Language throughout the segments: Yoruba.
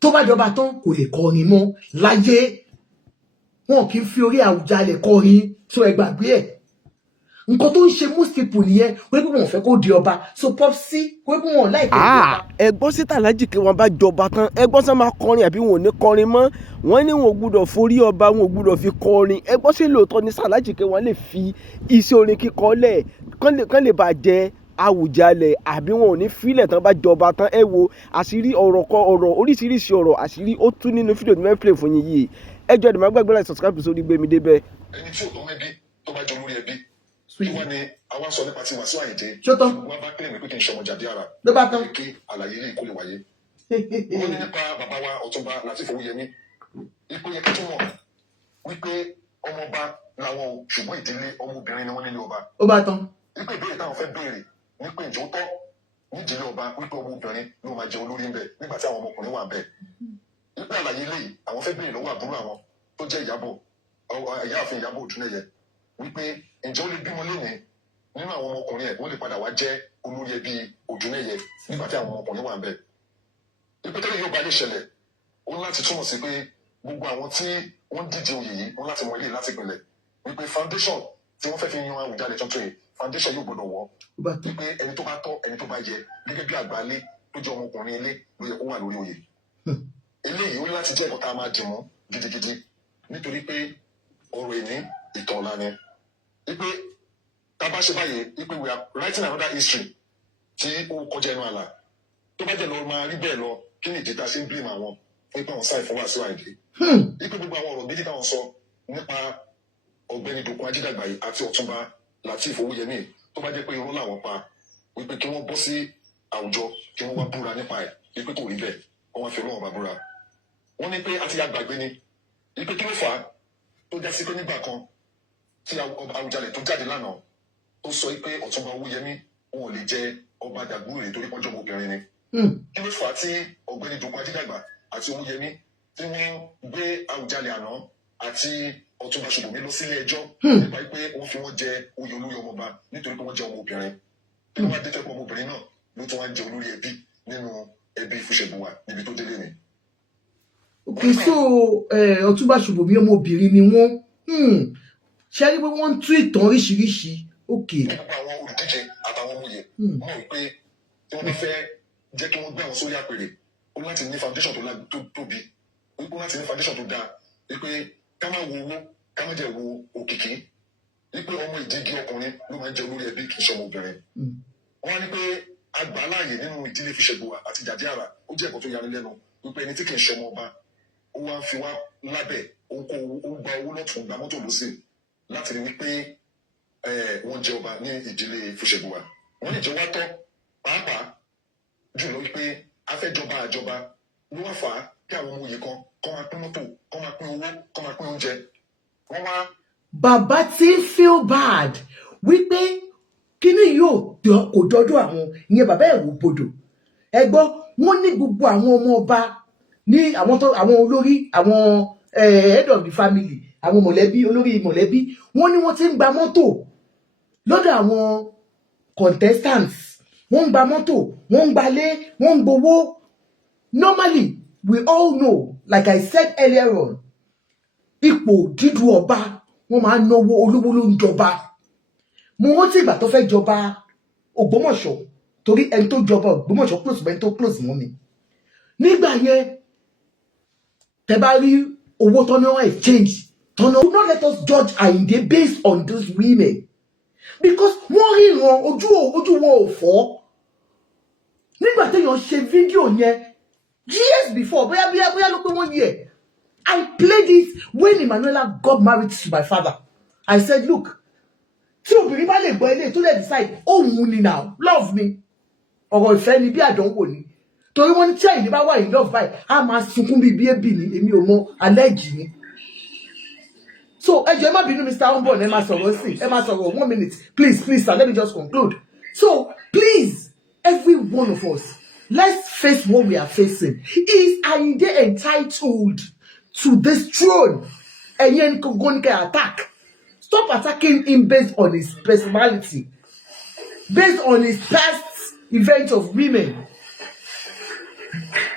tó bá jọba tán kò lè kọrin mọ́ láyé wọn kì í fi orí Àwùjalẹ̀ kọrin tó ẹ gbàgbé ẹ̀ nǹkan tó ń ṣe most people nìyẹn wọ́n pé wọ́n fẹ́ kó di ọba so Popsi wọ́n pé wọ́n láìpẹ́ di ọba. ẹ̀gbọ́n sí Alhaji kí wọ́n bá jọba tán ẹ̀gbọ́n sọ máa kọrin àbí wọn ò ní kọrin mọ́ wọ́n ní wọn ò gbúdọ̀ forí ọba wọn ò gbúdọ̀ fi kọrin ẹ̀gbọ́n sí lóòótọ́ ní Alhaji kí wọ́n lè fi iṣẹ́ orin kíkọ lẹ̀ kán lè bá jẹ́ Àwùjalẹ̀ àbí wọn ò ní fílẹ̀ tán bá jọba tán ẹ wo àṣírí ọ̀rọ̀ oríṣiríṣi ọ̀rọ̀ àṣírí ó tún nínú fídíò tí wọ́n play fún yín yìí ẹ jọ̀ọ́ ẹ má gbàgbé láti subscribe sórí Gbémi Débẹ̀. ẹni tí ò tó mẹ́bí tó bá jọ lórí ẹbí kí wọ́n ní àwọn sọ nípa tí Wasiu Ayinde wọ́n bá pè mí pé kí n ṣọmọ Jàdíàrà ló bá tán kí àlàyé yìí kó lè wáyé. wọ́n ní nípa bàbá wa Ọ̀túnba Lateef Owóyẹmí ipò yẹ kí tó mọ̀ wípé ọmọọba làwọn o ṣùgbọ́n ìdílé ọmọbìnrin ni wọ́n nílé ọba. ó bá tán. wípé ìbéèrè táwọn fẹ́ béèrè wípé ìjọ tọ́ nídìílé ọba wípé ọmọbìnrin ló máa jẹ olórí ń bẹ nígbà tí àwọn ọmọkùnrin wà ń bẹ. wípé àlàyé lẹ́yìn àwọn fẹ́ béèrè lọ́wọ́ àbúrò àwọn tó jẹ́ Ìyáàfin Ìyábọ̀ Òdúnẹ̀yẹ wípé ǹjẹ́ ó lè bímọ lénìí nínú àwọn ọmọkùnrin ẹ̀ wọ́n lè padà wá jẹ́ olórí ẹbí Òdúnẹ̀yẹ nígbà tí àwọn ọmọkùnrin wà ń bẹ. wípé tẹ́lẹ̀ yóò bá lè ṣẹlẹ̀ ó ní láti túmọ̀ sí pé gbogbo àwọn tí wọ́n díje oyè yìí wọ́n láti mọ ilé láti pinlẹ̀ wípé foundation tí wọ́n fẹ́ fi yan Àwùjalẹ̀ tuntun yìí foundation yóò gbọdọ̀ wọ́ wípé ẹni tó bá tọ́ ẹni tó bá yẹ gẹ́gẹ́ bí àgbálé tó jẹ́ ọmọkùnrin ilé ló yẹ kó wà lórí oyè. eléyìí ó ní láti jẹ́ ẹ̀kọ́ tá a máa dì mú gidigidi nítorí pé ọ̀rọ̀ ìní ìtàn ọ̀la ni wípé tá a bá ṣe báyìí wípé we are writing another history tí ó kọjá ẹnu àlà tó bá jẹ́ lọ máa rí bẹ́ẹ̀ lọ kí ni ìdí tá a ṣe ń blame àwọn fún ipá wọn sáì fún Wasiu Ayinde wípé gbogbo àwọn ọ̀rọ̀ méjì táwọn sọ nípa Ọ̀gbẹ́ni Dòkun Ajídàgbà yìí àti Ọ̀túnba Lateef Owóyẹmí tó bá jẹ́ pé irọ́ làwọn pa wípé kí wọ́n bọ́ sí àwùjọ kí wọ́n wá búra nípa ẹ̀ wípé kò rí bẹ́ẹ̀ wọ́n wá fi Ọlọ́run bá búra. wọ́n ní pé àti àgbàgbé ni wípé kí ló fà á tó já sí pé nígbà kan tí Àwùjalẹ̀ tó jáde lánàá tó sọ pé Ọ̀túnba Owóyẹmí òun ò lè jẹ ọba Dàgbúrè torí pọ́njọ́ ọmọbìnrin ni. kí ló fà á tí Ọ̀gbẹ́ni Dòkun Ajídàgbà àti Owóyẹmí tí wọ́n gbé Àwùjalẹ̀ àná àti Ọ̀túnba Ṣòbòmí lọ sílé ẹjọ́ nípa pé wọ́n fi wọ́n jẹ oyè olórí ọmọọba nítorí pé wọ́n jẹ ọmọbìnrin kí wọ́n wá dé tẹ́pọ̀ ọmọbìnrin náà ló tún wá jẹ olórí ẹbí nínú ẹbí Fúṣẹ̀bùwà níbi tó délé ni. òkè so Ọ̀túnba Ṣòbòmí ọmọbìnrin ni wọ́n ṣe rí pé wọ́n ń tú ìtàn oríṣiríṣi òkè. gbogbo àwọn olùdíje àtàwọn ọmọye mọ̀ wípé tí wọ́n bá fẹ́ jẹ́ kí wọ́n gbé àwọn sórí àpèrè ó láti ní foundation tó tóbi ó láti ní foundation tó dáa wípé ká má wo owó ká má jẹ́ wo òkìkí wípé ọmọ ìdígi ọkùnrin ló máa ń jẹ olórí ẹbí kì í ṣe ọmọbìnrin. wọ́n á ní pé àgbà láàyè nínú ìdílé Fúṣẹ̀bùwà àti Jàdíàrà ó jẹ́ ẹ̀kọ́ tó yani lẹ́nu wípé ẹni tí kì í ṣe ọmọ ọba ó wá ń fi wá lábẹ́ ó ń gba owó lọ́tún gba mọ́tò lọ́sẹ̀ láti rí wípé wọ́n jẹ ọba ní ìdílé Fúṣẹ̀bùwà. wọ́n lè jẹ́ wá tọ́ pàápàá jùlọ wípé afẹ́jọba àjọba ló wá fà á kí àwọn ọmọ òye kan kọ́ máa pín mọ́tò kọ́ máa pín owó kọ́ máa pín oúnjẹ. wọ́n wá. bàbá tí ń feel bad wípé kíní yóò kò dọ́dọ̀ àwọn ìyẹn bàbá ẹ̀wò bodò ẹ gbọ́ wọ́n ní gbogbo àwọn ọmọ ọba ní àwọn olórí àwọn head of the family àwọn mọ̀lẹ́bí olórí mọ̀lẹ́bí wọ́n ní wọ́n ti ń gba mọ́tò lọ́dọ̀ àwọn contestants wọ́n ń gba mọ́tò wọ́n ń gbalé wọ́n ń gbowó. Normally we all know like I said earlier on ipò dídú ọba wọ́n máa ń náwó olówó ló ń jọba. mo rántí ìgbà tó fẹ́ jọba Ògbómọ̀ṣọ́ torí ẹni tó jọba Ògbómọ̀ṣọ́ close mọ́ ẹni tó close mọ́ mi nígbà yẹn tẹ bá rí owó tọ́nà exchange tọ́nà. Do not let us judge Ayinde based on those women because wọ́n ríran ojú wọn ò fọ́ nígbà téèyàn ṣe fídíò yẹn years before bóyá ló pé 1 year I played it when Emmanuela got married to my father. I said look tí obìnrin bá lè gbọ́ ilé tó lè decide òun ni now love ni ọ̀rọ̀ ìfẹ́ ni bí àdánwò ni torí wọ́n ní tí Àyìndé bá wà in love báyìí a máa sunkún bíi bíébì ni èmi ò mọ alẹ́jì ni. So ẹ jọ̀ọ́ ẹ má bínú Mr. Ombon ẹ má sọ̀rọ̀ sí ẹ má sọ̀rọ̀ 1 minute please sir let me just conclude. So please every one of us let's face what we are facing. Is Ayinde entitled to this throne? Ẹ̀yin go attack. Stop attacking him based on his personality, based on his past events of women.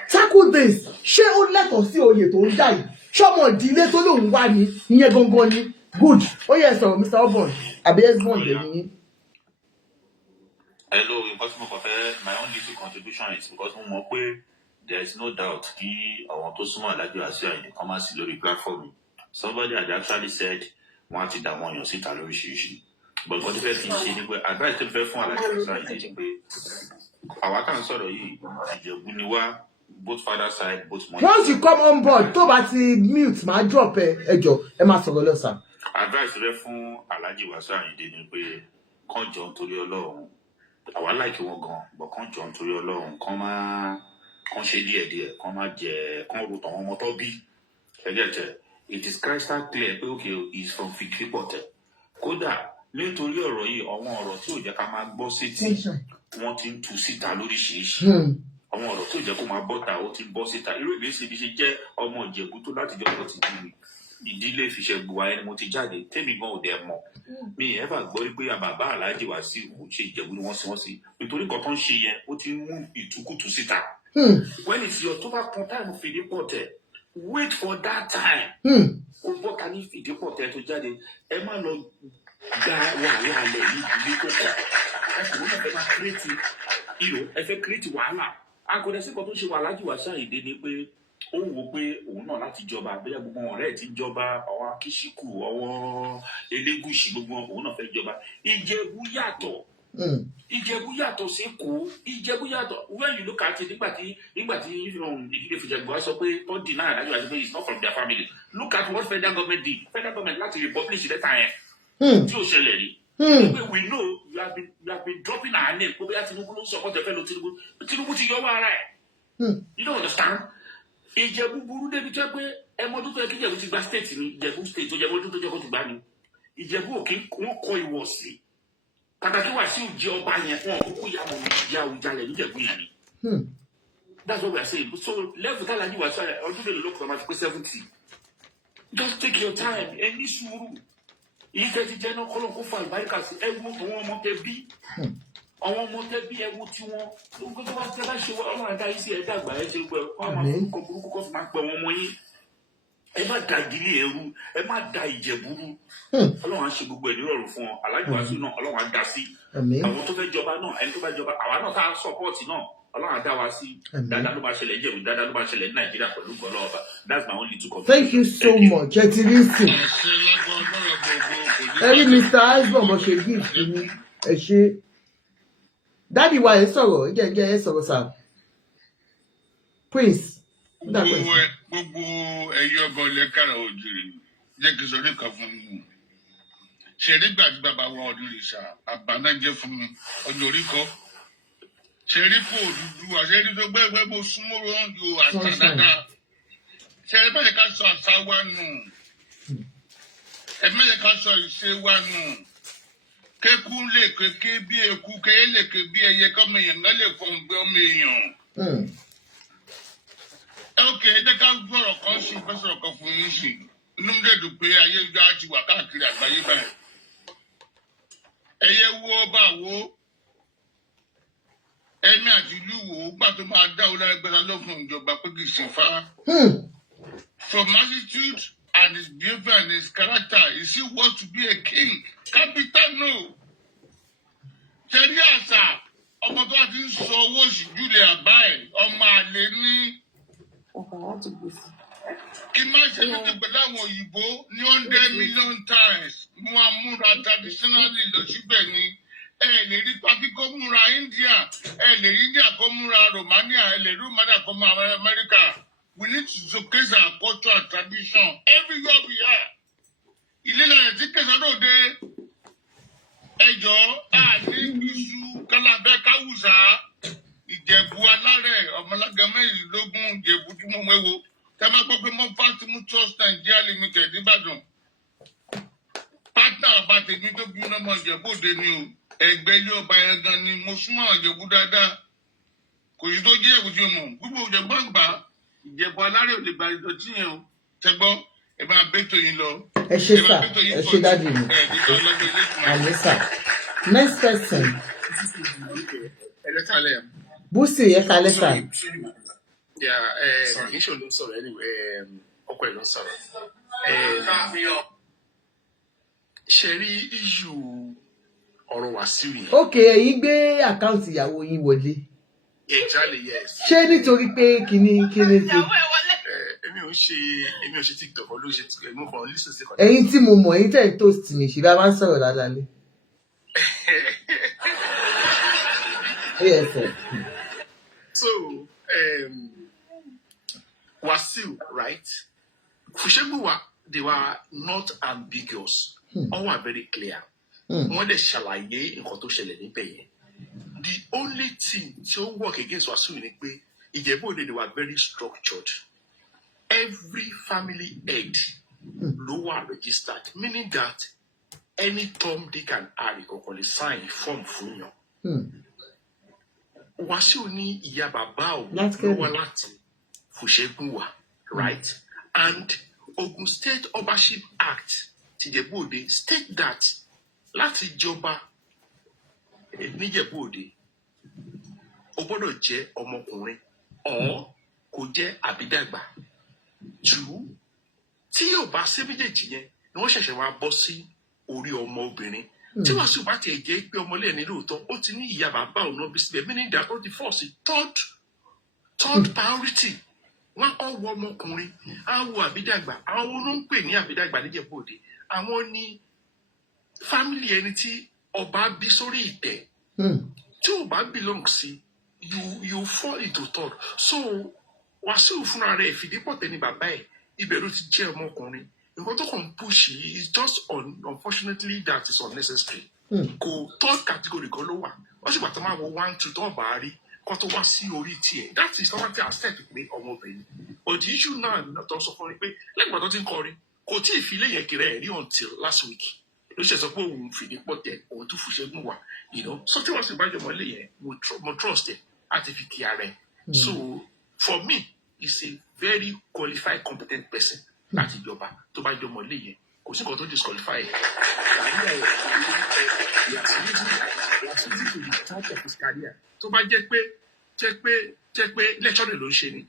Tackle you this ṣé ó lẹ́tọ̀ọ́ sí oyè tó ń jà yìí ṣọmọ ìdílé tó lòun wà ní ìyẹn gangan ni good ó yẹ sọ̀rọ̀ Mr. Obon àbí Esmond lè ní. Hello, my own little contribution is because mo mọ̀ pé there is no doubt kí àwọn tó súnmọ́ Alhaji Wasiu Ayinde kan máa sí lórí platform. Somebody had actually said wọ́n ti dà wọ́n yàn síta lóríṣiríṣi. But nǹkan tó fẹ́ fi ṣe ni pé advice tó fẹ́ fún Alhaji Wasiu Ayinde ni pé àwa tá à ń sọ̀rọ̀ yìí Ìjẹ̀bú ni wá both father side both mother. Once you come on board tó bá ti mute máa drop ẹjọ ẹ máa sọ̀rọ̀ lọ sà. Advice tó fẹ́ fún Alhaji Wasiu Ayinde ni pé kàn jọ nítorí Ọlọ́run àwa láìkí wọn gan but kàn jọ nítorí Ọlọ́run kàn ṣe díẹ̀díẹ̀ kàn má jẹ kàn ro tàwọn ọmọ tó bí ẹgẹtẹ it is crystal clear pé okay he is from Fikri Porte kódà nítorí ọ̀rọ̀ yìí àwọn ọ̀rọ̀ tí ò jẹ́ ká máa gbọ́ sétí wọ́n ti ń tú síta lóríṣiríṣi àwọn ọ̀rọ̀ tí ò jẹ́ kó máa bọ́ta ó ti bọ́ síta irú ìgbésí bí ṣe jẹ́ ọmọ Ìjẹ̀bú tó láti jẹ́ ọ̀rọ̀ ti di mi ìdílé Ìfìṣẹ́gbùwà ẹni mo ti jáde tèmi gan òde mọ̀ mi ẹ̀ bá gbọ́ pé bàbá Alhaji Wasiu ṣe Ìjẹ̀bú ni wọ́n sí wọ́n sí nítorí nǹkan tó ń ṣe yẹn ó ti ń mú ìtukùtù síta when it's your tó bá kan táìmù Fikri Porte wait for that time ó bọ́ta ní Fikri Porte tó jáde ẹ má lọ gba wàhálà alẹ́ ní ìdílé tó kọ̀ ẹ kò ní fẹ́ máa kírètì ẹ fẹ́ kírètì wàhálà akọ̀dẹ́sí kan tó ṣe wà Alhaji Wasiu Ayinde ni pé ó wò pé òun náà láti jọba bóyá gbogbo ọ̀rẹ́ ẹ̀ ti ń jọba àwọn Akíṣíkù àwọn Elégùṣì gbogbo òun náà fẹ́ jọba Ìjẹ̀bú yàtọ̀ sí Èkó Ìjẹ̀bú yàtọ̀ when you look at it nígbà tí ìdílé Ìfìṣẹ́gbùwà sọ pé tó deny Alhaji Wasiu pé it's not from their family look at what federal government did federal government láti republish lẹ́tà yẹn tí ò ṣẹlẹ̀ rí. We know you have been dropping our name pé bóyá Tinubu ló ń sọ ọkọ̀ tẹ̀fẹ́ lọ Tinubu ti yọ wá ara ẹ̀ you don't understand. Ìjẹ̀bú burú débi tó yẹ pé ẹmọdún tó yẹ kí Ìjẹ̀bú ti gba state ni Ìjẹ̀bú state tó yẹ ọdún tó yẹ kó ti gbà ni Ìjẹ̀bú òkè wọn kọ ìwọ̀ sí pàtàkì Wasiu jẹ ọba yẹn wọn kúkú ya mọ ìjà òjàlẹ níjẹ̀bú yẹn ni that's what we are saying so level tá Alhaji Wasiu ọdún mélòó ló kọ́ máa fi pé 70 just take your time ẹ ní sùúrù èyí tẹ́ ti jẹ́ náà kọ́lọ́ kó fa àlùbáríkà sí ẹ wo àwọn ọmọ tẹ bí àwọn ọmọ tẹ bí ẹ wo tiwọn gbogbo tó bá tẹ bá ṣe Ọlọ́run àdá yìí sí ẹ dàgbà ẹ ṣe gbẹ ọ máa fún kọ burúkú kọ fún máa pẹ wọn ọmọ yín ẹ má da ìdílé ẹrú ẹ má da Ìjẹ̀bú rú Ọlọ́run á ṣe gbogbo ẹ nírọ̀rùn fún ọ Alhaji Wasiu náà Ọlọ́run á dá sí àwọn tó fẹ́ jọba náà ẹni tó bá jọba àwa náà tá a sọpọ́ọ̀tì náà Ọlọ́run á dá wa sí dáadáa ló bá ṣẹlẹ̀ Ìjẹ̀bú dáadáa ló bá ṣẹlẹ̀ ní Nàìjíríà pẹ̀lú gbọ́lọ́ọ̀bà that's my only two comments. Thank you so much ẹ ti rí sí ẹ rí Mr. Esmond bó ṣe give fún mi ẹ ṣe dáàdi wa ẹ sọ̀rọ̀ jẹ́ ẹ sọ̀rọ̀ sir Prince. Gbogbo ẹ̀yọ́ ọba ọlẹ́kàrà òjìrì jẹ́ kí n sọ ní kan fún mi ṣe nígbà tí bàbá wa ọdún ìṣà àbánájẹ́ fún mi ọjọ́ orí kọ́ ṣe rí kó òdúdú àṣẹ́rí tó gbẹ́gbẹ́ mo súnmọ́ oúnjẹ àṣà dáadáa ṣe ẹ bẹ́ẹ̀ ká sọ àṣà wa nù ẹ bẹ́ẹ̀ ká sọ ìṣe wa nù kéku lè kéke bí eku kéye lè ké bí ẹyẹ kọ́mọ èèyàn náà lè fọ́n gbé ọmọ èèyàn. Ok, ẹ jẹ́ ká gbọ́rọ̀ kan sí ìfẹsọ̀rọ̀ kan fún yín sí inú mi dẹ̀dùn pé ayélujára ti wà káàkiri àgbáyé báyìí. Ẹyẹ wo ọba wo ẹ̀mí àti ìlú wo gbà tó máa dá o lágbára lọ́fún ìjọba pé kì í ṣe fá. From attitude and his behaviour and his character is he want to be a king? Capital no. Ṣẹ̀rí àṣà ọmọ tó wá ti ń sọ owó òṣìjú lè àbá ẹ̀ ọmọ àlè ní. Kí má ṣe tètè pẹ̀lú àwọn òyìnbó ní 100 million times mú amúra traditionally lọ síbẹ̀ ni ẹ lè rí pàbí kó múra India ẹ lè rí India kó múra Romania ẹ lè rí Romania kó múra America. We need to showcase our culture and tradition everywhere we are. Ilé ìlànà tí kẹsàn-án náà dé ẹjọ́ àní iṣu kálábẹ́ káwùsà Ìjẹ̀bú alárẹ̀ ọmọlága mẹ́rìnlélógún Ìjẹ̀bú tí mo mẹ́wo tẹ́ máa gbọ́ pé mo Fátímù Trust Nigeria Limited nìbàdàn pátá ọba tèmi tó bí ọmọ Ìjẹ̀bú òde ni o ẹgbẹ́ ilé ọba yẹn gan ni mo súnmọ́ Ìjẹ̀bú dáadáa kò yí tó jẹ́ ìwújú mọ̀ gbogbo Ìjẹ̀bú àgbà Ìjẹ̀bú alárẹ̀ ò lè gba ìdọ̀tí yẹn o tẹ́gbọ́ ẹ máa bẹ́tò yín lọ. Ẹ ṣe sà ẹ ṣe dájú mi àmì sà next person. Bùsì ẹ kalẹ́ sà. kì í ṣe òun ló ń sọ̀rọ̀ anyway, ọkọ ẹ̀ ló ń sọ̀rọ̀. Ṣe rí issue ọ̀rọ̀ Wàsíù yẹn. ok ẹ̀yin gbé àkáǹtì ìyàwó yín wọlé Exactly, yes. ṣé nítorí pé kíni fi Èmi ò ṣe TikTok or ló ṣe TikTok, mo kàn listen sí kan. ẹ̀yin tí mo mọ̀ ẹ̀yin tẹ̀ ń toast mi ṣe bá máa ń sọ̀rọ̀ dáadáa lé. Yes, sir. So, Wàsíù, right? Fùṣẹ́gbùwà, they were not ambiguous. All were very clear. Wọ́n dẹ̀ ṣàlàyé nǹkan tó ṣẹlẹ̀ níbẹ̀ yẹn. The only thing tí ó work against Wàsíù ni pé Ìjẹ̀bú-Òde, they were very structured. Every family head ló wà registered, meaning that any Tom, Dick and Harry kọ̀ọ̀kan lè sign form fún yàn. Wàsíù ní ìyá bàbá òun ló wá láti Fùṣẹ́gbùwà, right? And Ogun State Ownership Act ti Ìjẹ̀bú-Òde state that láti jọba níjẹ̀bú-Òde ó gbọ́dọ̀ jẹ́ ọmọkùnrin or kó jẹ́ àbídàgbà. Two, tí yóò bá sí méjèèjì yẹn ni wọ́n ṣẹ̀ṣẹ̀ wá bọ́ sí orí ọmọ obìnrin. Tí Wàsíù bá tiẹ̀ jẹ́ pé ọmọ lẹ́ẹ̀ni lóòótọ́ ó ti ní ìyá bàbá òun náà bí síbẹ̀, meaning that ó ti force third priority. Wọ́n kọ́ wọ ọmọkùnrin á wo àbídàgbà. Àwọn ló ń pè ní àbídàgbà níjẹ̀bú-Òde. Àwọn ní family ẹni tí ọba bí sórí ìtẹ́. Tí ò bá belong sí you fall into third. So Wàsíù fúnra rẹ̀ Fìdípọ̀tẹ́ ni bàbá ẹ̀, ibẹ̀ ló ti jẹ́ ọmọkùnrin. Nǹkan tó kàn push yìí is just unfortunately that is unnecessary. Kò third category kan ló wà. Wọ́n sì gbà tó máa wọ 1, 2 tó bá rí kó tó wá sí orí tiẹ̀. That is not the accept pé ọmọbìnrin. But the issue náà tó sọ fún mi pé lẹ́gbàá tó ti ń kọrin kò tí ì fi ilé yẹn kiri ẹ̀ rí until last week. Ló ṣe sọ pé òun Fìdípọ̀tẹ́ òun tún Fùṣẹ́gbùwà. So tí wọ́n sì bá jọmọ ilé yẹn mo trust ẹ̀ láti fi kí ara ẹ̀. So for me, he's a very qualified, competent person láti jọba tó bá jọmọ ilé yẹn. Kò sí nǹkan tó disqualify ẹ̀. Career ẹ̀ yàtọ̀ to the top of his career. Tó bá jẹ́ pé lecturer ló ń ṣe ni.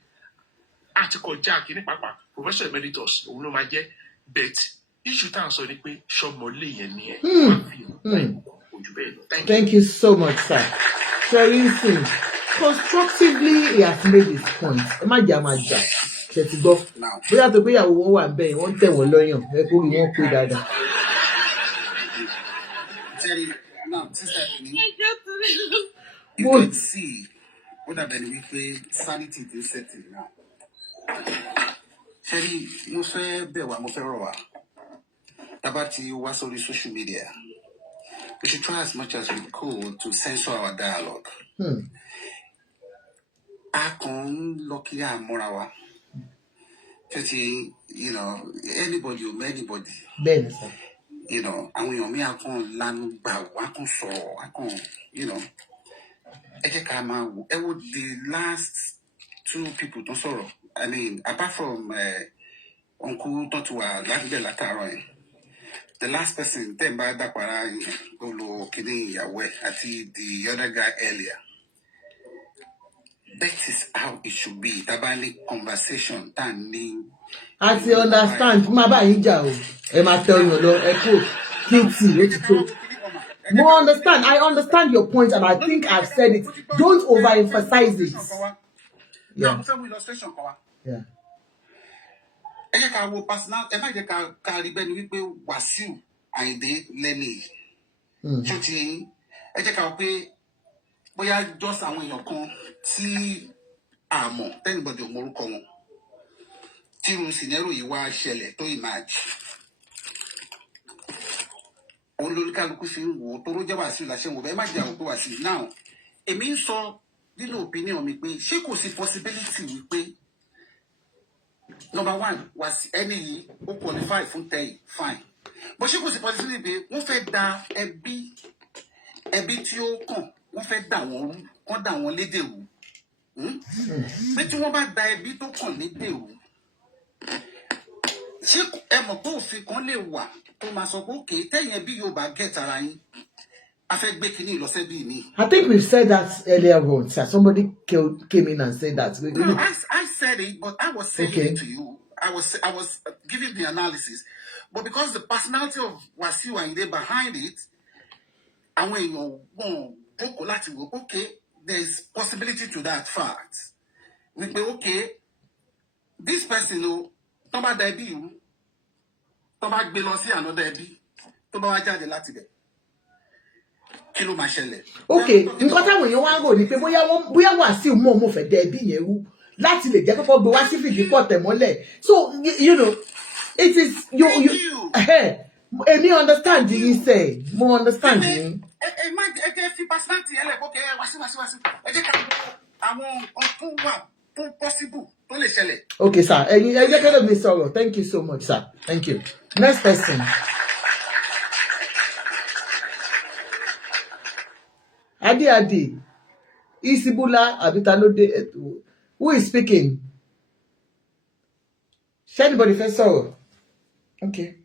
Àti kọjá kìíní pàápàá professor emeritus òun ló máa jẹ́ bet. Issue tá à ń sọ ni pé ṣọmọ ilé yẹn ni ẹ̀. Thank you so much, sir. Seriously, constructively, he has made his point. Ẹ má jà máa jà, ṣe ti gbọ́. Bóyá tó gbéyàwó wọn wà bẹ́ẹ̀, wọ́n tẹ̀ wọ́n lọ́yàn, ẹ kó rí wọn pé dáadáa. You can see what that then we pay sanity to settle now. Sherry, mo fẹ́ bẹ̀ wá, mo fẹ́ rọ̀ wá. Tabati was on the social media. We should try as much as we could to censor our dialogue. I can lucky Morawa. Anybody or anybody. And we only have on land by one so I can, the last 2 people don't sorrow. I mean, apart from Uncle Totua Lataro. The last person, then by Dakwara, Golo Kini Yahweh, the other guy earlier. That is how it should be. Tabali conversation, tanning. As you understand, Maba Ija, Emma tell you, Echo, Kinti, more understand. I understand your point, and I think I've said it. Don't overemphasize it. Yeah. Yeah. Ẹ jẹ́ ká wo personal, ẹ má jẹ́ ká rí bẹ́ẹ̀ ni wípé Wàsíù Àyìndé lẹ́ni. Ṣó ti ẹ jẹ́ ká wò pé bóyá just àwọn èèyàn kan tí a mọ̀ tẹ́nibọ̀dì ò mọ̀rúkọ wọn. Tí irú scenario yìí wá ṣẹlẹ̀ tó emerge. Òun lóníkálukú fi ń wò ó tó ló jẹ́ Wàsíù láṣẹ wò bẹ́ẹ̀ má jẹ́ àwọn pé Wàsíù. Now, èmi ń sọ nínú opinion mi pé ṣé kò sí possibility wípé number 1 was any who qualify for tay fine. But she was possibly be wọ́n fẹ́ da ẹbí tí ó kàn wọ́n fẹ́ dà wọ́n kàn dà wọ́n lédè rú. Pé tí wọ́n bá da ẹbí tó kàn lédè rú. Ṣé ẹ mọ̀ pé òfin kan lè wà tó máa sọ pé òkè tẹ́yìn ẹbí yóò bá get ara yín a fẹ́ gbé kínní ìlọsẹ́bí mi. I think we've said that earlier on, sir. Somebody came in and said that. No, I said it, but I was saying it to you. I was giving the analysis. But because the personality of Wasiu Ayinde behind it, àwọn èèyàn wọn jókòó láti wò, okay, there's possibility to that fact. Wípé okay, this person tó bá da ẹbí irú, tó bá gbé lọ sí another ẹbí, tó bá wá jáde láti bẹ̀. Kí ló máa ṣẹlẹ̀? Okay, nǹkan táwọn èèyàn wá ń rò ní pé bóyá Wasiu mo fẹ́ dẹ ẹbí yẹn rú láti lè jẹ́ kọ́kọ́ gbé wá sí fìdí pọ̀ tẹ̀ mọ́lẹ̀. So you know, it is you èmi understand yín sẹ, mo understand yín. Ẹ jẹ́ fi personality ẹ lẹ̀ kó kẹ́ wá sí. Ẹ jẹ́ ká gbọ́ àwọn nǹkan tó wà tó possible tó lè ṣẹlẹ̀. Okay, sir. Ẹ jẹ́ kẹ́lẹ́ mi sọ̀rọ̀. Thank you so much, sir. Thank you. Next person. Adi, Isibula Abitalode, who is speaking? Ṣé anybody fẹ́ sọ̀rọ̀? Okay.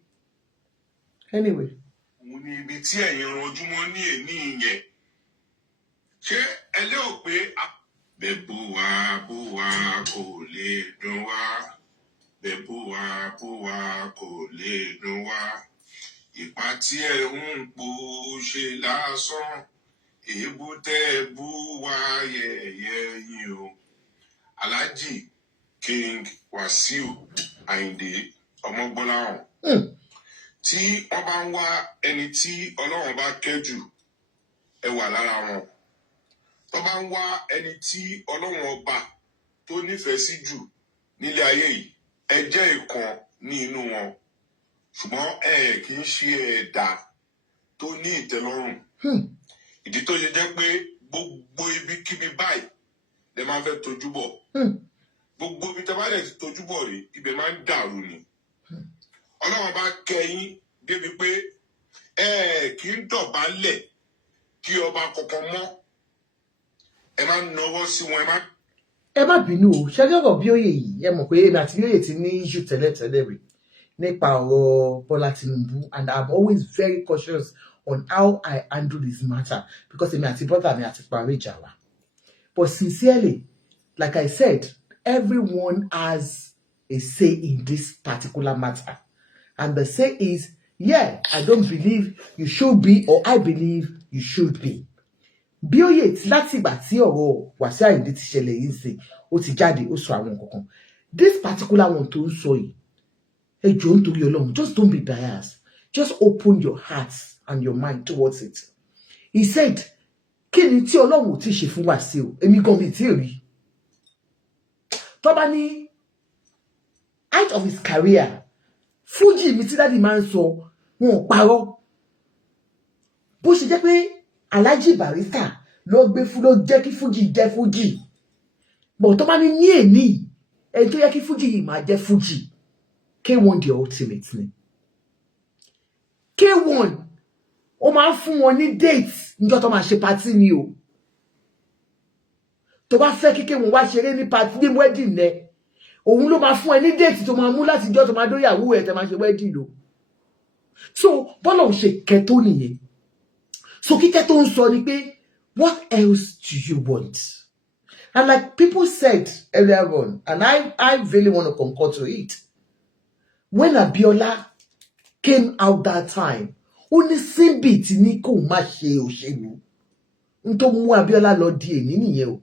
Anyway. Mo ní ibi tí ẹ̀yin rojúmọ́ ní èní yẹn. Ṣé ẹ lérò pé bẹ́bù wa kò lè dùn wá? Bẹ́bù wa kò lè dùn wá. Ìpà tí ẹ ń po ṣe lásán. Èébú tẹ́ bú wa yẹ̀yẹ́ yín o. Alhaji King Wasiu Ayinde Ọmọgbọ́láhàn. Tí wọ́n bá ń wá ẹni tí Ọlọ́run bá kẹ́jù, ẹ wà lára wọn. Tó bá ń wá ẹni tí Ọlọ́run ọba tó nífẹ̀ẹ́ sí jù nílé ayé yìí, ẹ jẹ́ ìkan ní inú wọn. Ṣùgbọ́n ẹ kì í ṣe ẹ̀dá tó ní ìtẹ́lọ́rùn. Ìdí tó ṣe jẹ́ pé gbogbo ibikíbi báyìí lè máa fẹ́ tojú bọ̀. Gbogbo ibi tí a bá lè tojú bọ̀ rí, ibẹ̀ máa ń dàrú ni. Ọlọ́run bá kẹ́yìn débi pé kì í dọ̀bálẹ̀ kí ọba kankan mọ́. Ẹ máa ń nawọ́ sí wọn, ẹ má bínú o, ṣẹ́jọ́rọ̀ Bíóyè yìí, ẹ mọ̀ pé èmi àti Bíóyè ti ní issue tẹ́lẹ̀tẹ́lẹ̀ rí nípa ọ̀rọ̀ Bọ́lá Tinubu, and I'm always very cautious on how I handle this matter because èmi àti brother mi àti parí ìjà wa. But sincerely, like I said, everyone has a say in this particular matter. And the say is, yeah, I don't believe you should be, or I believe you should be. Bíóyè tí láti ìgbà tí ọ̀rọ̀ Wasiu Ayinde ti ṣẹlẹ̀ yìí sí, ó ti jáde, ó sọ àwọn nǹkan. This particular one tó ń sọ yìí, ẹ jọ̀ọ́ nítorí Ọlọ́run, just don't be biased. Just open your hearts and your mind towards it. He said, kí ni tí Ọlọ́run ò ti ṣe fún Wasiu? Èmi gan mi tí rí. Tó bá ní height of his career, Fuji mi tí dáàdì máa ń sọ, wọn ò parọ́. Bó ṣe jẹ́ pé Alhaji Barrister ló jẹ́ kí Fuji jẹ́ Fuji. But tó bá ní èní, ẹni tó yẹ kí Fuji yìí máa jẹ́ Fuji. K1 the ultimate ni. K1 ó máa fún wọn ní date níjọ́ tó máa ṣe party ni o. Tó bá fẹ́ kí K1 wá ṣeré ní party ní wedding ne, òun ló máa fún ẹ ní date tó máa mú láti jọ́ tó máa dóyàwó ẹ̀ tẹ́ máa ṣe wedding o. So bọ́lá ò ṣe kẹ́tó nìyẹn. So kíkẹ́ tó ń sọ ni pé, what else do you want? And like people said earlier on, and I really want to concur to it, when Abiola came out that time, ó ní Simbi tí ní kó má ṣe òṣèlú. N tó mú Abiola lọ di èní nìyẹn o.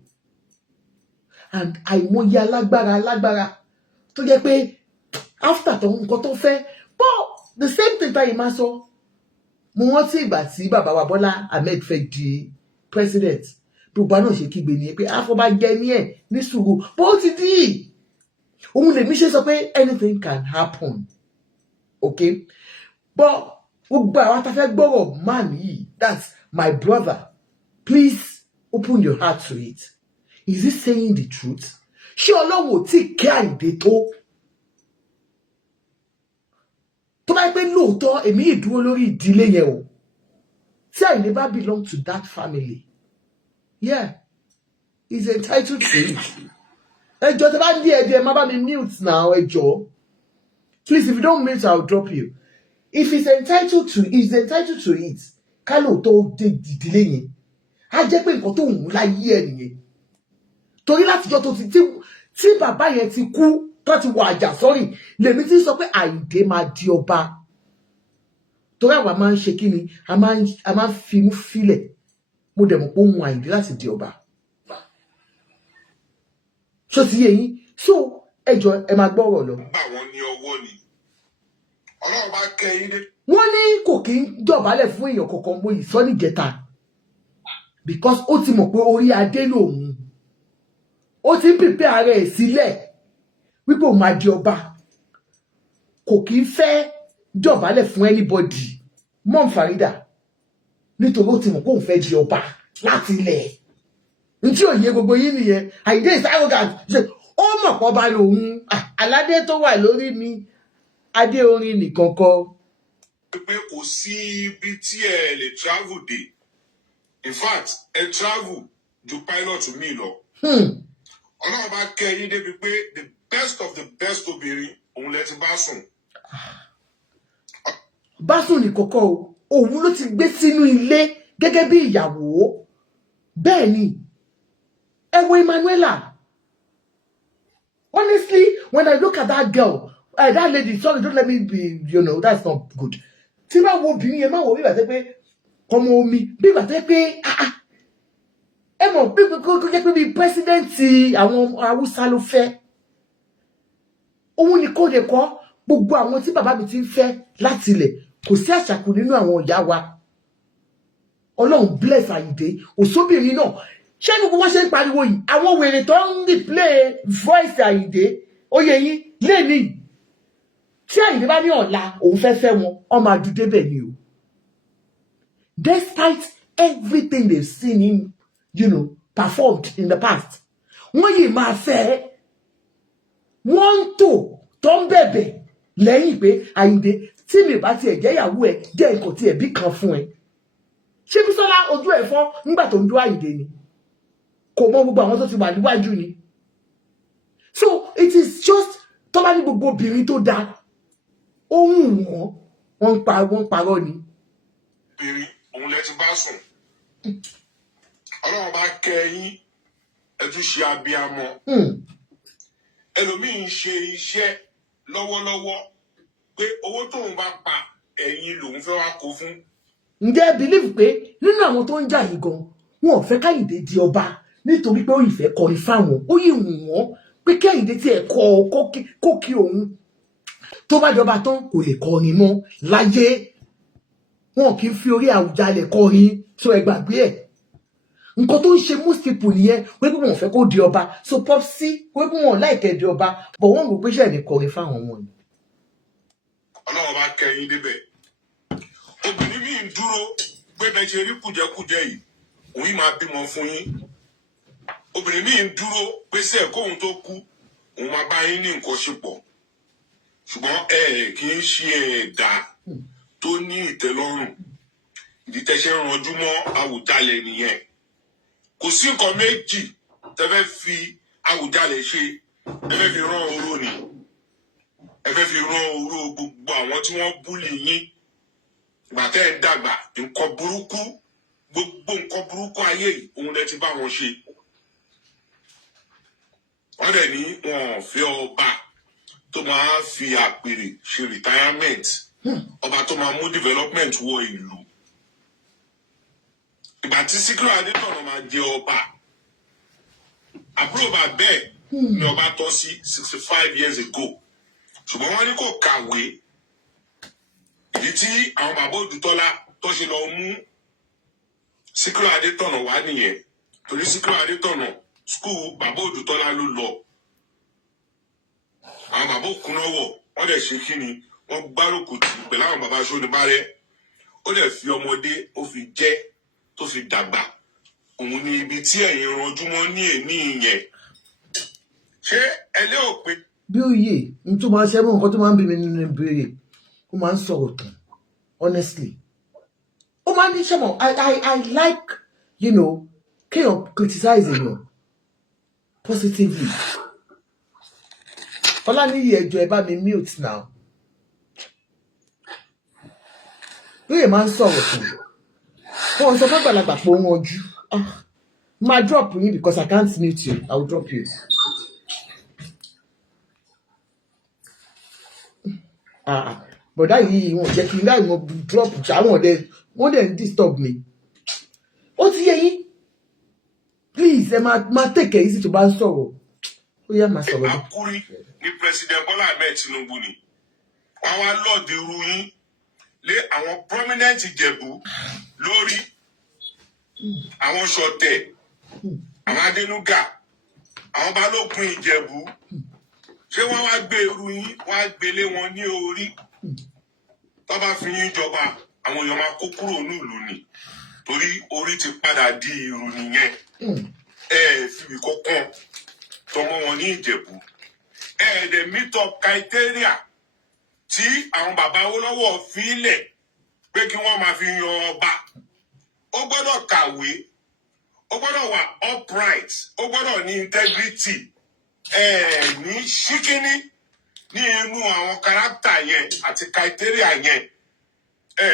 And àìmọye alágbára tó jẹ́ pé after tó nǹkan tó fẹ́, but the same thing that máa sọ. Mo rántí ìgbà tí bàbá wa Bọ́lá Ahmed fẹ́ di president. Gbogbo náà ṣe kígbe ni pé àfọ̀bàjẹ́ ní ẹ̀ ní sùúrù. Bó ti dì. Òun lèmi ṣe sọ pé anything can happen. Okay? But gbogbo àwọn tá fẹ́ gbọ́rọ̀ man yìí, that's my brother. Please open your heart to it. Is he saying the truth? Ṣé Ọlọ́run ò tí kẹ́ Àyìndé tó? Tó bá pé lóòótọ́ èmi ìdúró lórí ìdílé yẹn o. Tí Àyìndé bá belong to that family, yeah, he's entitled to it. Ẹ jọ̀ọ́ tẹ́ bá ń dí ẹ̀jẹ̀ má bá mi mute now, ẹ jọ̀ọ́. Please, if you don't mute, I'll drop you. If he's entitled to it, ká lóòótọ́ dé ìdílé yẹn á jẹ́ pé nǹkan tó wù ú láyé ẹ̀ nìyẹn torí látijọ́ tó ti tí bàbá yẹn ti kú tó ti wọ àjà sọ́rì lèmi ti sọ pé Àyìndé máa di ọba torí àwa máa ń ṣe kí ni a máa ń fimú filẹ̀ mo dẹ̀ mọ̀ pé ó mú Àyìndé láti di ọba ṣó ti yé yín so ẹjọ ẹ máa gbọ́ ọ̀rọ̀ lọ. bá wọn ní ọwọ́ ni Ọlọ́run bá kẹ́ yín dé. wọ́n ní kò kí ń dọ̀bálẹ̀ fún èèyàn kankan mo yìí sọ níjẹta because ó ti mọ̀ pé orí adé lòun ó ti ń pèpè ara ẹ̀ sílẹ̀ wípé òun máa di ọba kò kí ń fẹ́ dọ̀bálẹ̀ fún anybody mọ́m Farida nítorí ó ti mọ̀ pé òun fẹ́ di ọba láti ilẹ̀ ntí òye gbogbo yín nìyẹn Àyìndé is arrogant ó mọ̀ pọ̀ bá lòun aládé tó wà lórí mi adé orin nìkan kọ́. pé kò sí ibi tí ẹ lè travel dé in fact ẹ travel ju pilot mi lọ. Ọlọ́run bá kẹ́ yín débi pé the best of the best obìnrin òun lẹ ti bá sùn. bá sùn ní kọ́kọ́ o òun ló ti gbé sínú ilé gẹ́gẹ́ bí ìyàwó bẹ́ẹ̀ ni ẹ wo Emmanuela honestly when I look at that girl that lady sorry don't let me be that's not good tí bá wo obìnrin yẹn máa wò bí bàtẹ́ pé ọmọ omi bí bàtẹ́ pé ẹ mọ̀ bí kò jẹ́ pé bí pẹ́sidẹ́ǹtì àwọn Haúsá ló fẹ́ òun ni kò lè kọ́ gbogbo àwọn tí bàbá mi ti ń fẹ́ láti ilẹ̀ kò sí àṣàkù nínú àwọn ìyá wa Ọlọ́run bless Àyìndé òṣóbìnrin náà ṣé gbogbo wọn ṣe ń pariwo yìí àwọn wèrè tó ń replay voice Àyìndé oyè yín lẹ́ni tí Àyìndé bá ní ọ̀la òun fẹ́ fẹ́ wọn ọmọ àdúdé bẹ̀ ni o despite everything they've seen him performed in the past wọ́n yìí máa fẹ́ wọ́n ń tó ń bẹ̀bẹ̀ lẹ́yìn pé Àyìndé tí mi bá tiẹ̀ jẹ́ ìyàwó ẹ̀ jẹ́ nǹkan tí ẹ̀bí kan fún ẹ ṣé Bísọ́lá ojú ẹ̀ fọ́ nígbà tó ń dúró Àyìndé ni kò mọ gbogbo àwọn tó ti wà níwájú ni so it is just tó bá ní gbogbo obìnrin tó dáa ohun wọ́n parọ́ ni. obìnrin òun lẹ ti bá sùn Ọlọ́run bá kẹ́ yín ẹ tún ṣe abiyamọ ẹlòmíín ṣe iṣẹ́ lọ́wọ́lọ́wọ́ pé owó tóun bá pa ẹ̀yin lòun fẹ́ wá kó fún. ǹjẹ́ believe pé nínú àwọn tó ń jà yìí gan wọn ò fẹ́ káyìndé di ọba nítorí pé ó ìfẹ́ kọrin fáwọn ó yìí wù wọ́n pé káyìndé tí ẹ̀ kó kí òun tó bá jọba tán kò lè kọrin mọ́ láyé wọn kì í fi orí Àwùjalẹ̀ kọrin tó ẹ gbàgbé ẹ̀ nǹkan tó ń ṣe most people nìyẹn wípé wọn ò fẹ́ kó di ọba so Popsi wípé wọn ò láìkẹ́ di ọba bọ̀ wọ́n rò pé ṣẹ̀ ní kọrin fáwọn wọn ni. Ọlọ́run bá kẹ́ yín débẹ̀ obìnrin mi ń dúró pé bẹ́ẹ̀ ṣe rí kùjẹ́kùjẹ́ yìí òun yìí máa bímọ fún yín obìnrin mi ń dúró pé sẹ́ẹ̀ kóun tó kú òun máa bá yín ní nǹkan ṣe pọ̀ ṣùgbọ́n kì í ṣe ẹ̀dá tó ní ìtẹ́lọ́rùn ìdí tẹ́ṣẹ́ ranjú mọ́ Àwùjalẹ̀ nìyẹn kò sí nǹkan méjì tẹ́ fẹ́ fi Àwùjalẹ̀ ṣe ẹ fẹ́ fi rán oró ni ẹ fẹ́ fi rán oró gbogbo àwọn tí wọ́n búlì yín ìgbà tẹ́ ẹ dàgbà nǹkan burúkú gbogbo nǹkan burúkú ayé yìí òun lẹ ti bá wọn ṣe wọ́n dẹ̀ ní wọn ò fẹ́ ọba tó máa fi àpèrè ṣe retirement ọba tó máa mú development wọ ìlú ìgbà tí Síkírù Adétọ̀nà máa jẹ ọba àbúrò bá bẹ́ẹ̀ ni ọba tọ́ sí 65 years ago ṣùgbọ́n wọ́n ní kò kàwé ìdí tí àwọn bàbá Òdùtọ́lá tó ṣe lọ mú Síkírù Adétọ̀nà wá nìyẹn torí Síkírù Adétọ̀nà skul bàbá Òdùtọ́lá ló lọ àwọn bàbá Òkúnọ́wọ̀ wọ́n dẹ̀ ṣe kí ni wọ́n gbárùkù tì pẹ̀lú àwọn bàbá Ṣónibárẹ̀ ó dẹ̀ fi ọmọdé ó fi jẹ́ tó fi dàgbà òun ni ibi tí ẹ̀yin ranjú mọ́ ní èní yẹn ṣé ẹlẹ́ òpin. bí ó yè n tó máa ṣe mọ́ nǹkan tó máa ń bí mi nínú ìbéèrè ó máa ń sọ̀rọ̀ tán honestly ó máa ń ní ṣẹ́mọ̀ I like kéèyàn criticize èèyàn positively Ọláníyì ẹjọ́ ẹ bá mi mute now bí èèyàn máa ń sọ̀rọ̀ tán wọ́n sọ fàgbàlagbà pé wọ́n ojú máa drop yín because I can't mute you. I will drop you. Bọ̀dá yìí wọ́n jẹ́ kí n láì mọ drop jáwọn wọ́n dẹ̀ ń disturb mi. Ó ti yé yín. Please ẹ máa take it easy tó bá ń sọ̀rọ̀. Ó yẹ máa sọ̀rọ̀. Àkúrí ní President Bola Ahmed Tinubu ni. Wọ́n wá lọ́ọ̀dì irú yín lé àwọn prominent Ìjẹ̀bú lórí àwọn Ṣọ̀tẹ̀, àwọn Adénúgà, àwọn Balógun Ìjẹ̀bú. Ṣé wọ́n wá gbé irú yín, wọ́n á gbélé wọn ní orí? Tó bá fi yín jọba, àwọn èèyàn máa kó kúrò nílùú ni. Torí orí ti padà di irú nìyẹn. Fìbí kọ̀ọ̀kan tọmọ wọn ní Ìjẹ̀bú. Dẹ̀ meet up criteria tí àwọn bàbá Awólọ́wọ̀ fílẹ̀ pé kí wọ́n máa fi yan ọba. Ó gbọ́dọ̀ kàwé, ó gbọ́dọ̀ wà upright, ó gbọ́dọ̀ ní integrity, ní ṣíkíní ní inú àwọn kárátà yẹn àti criteria yẹn.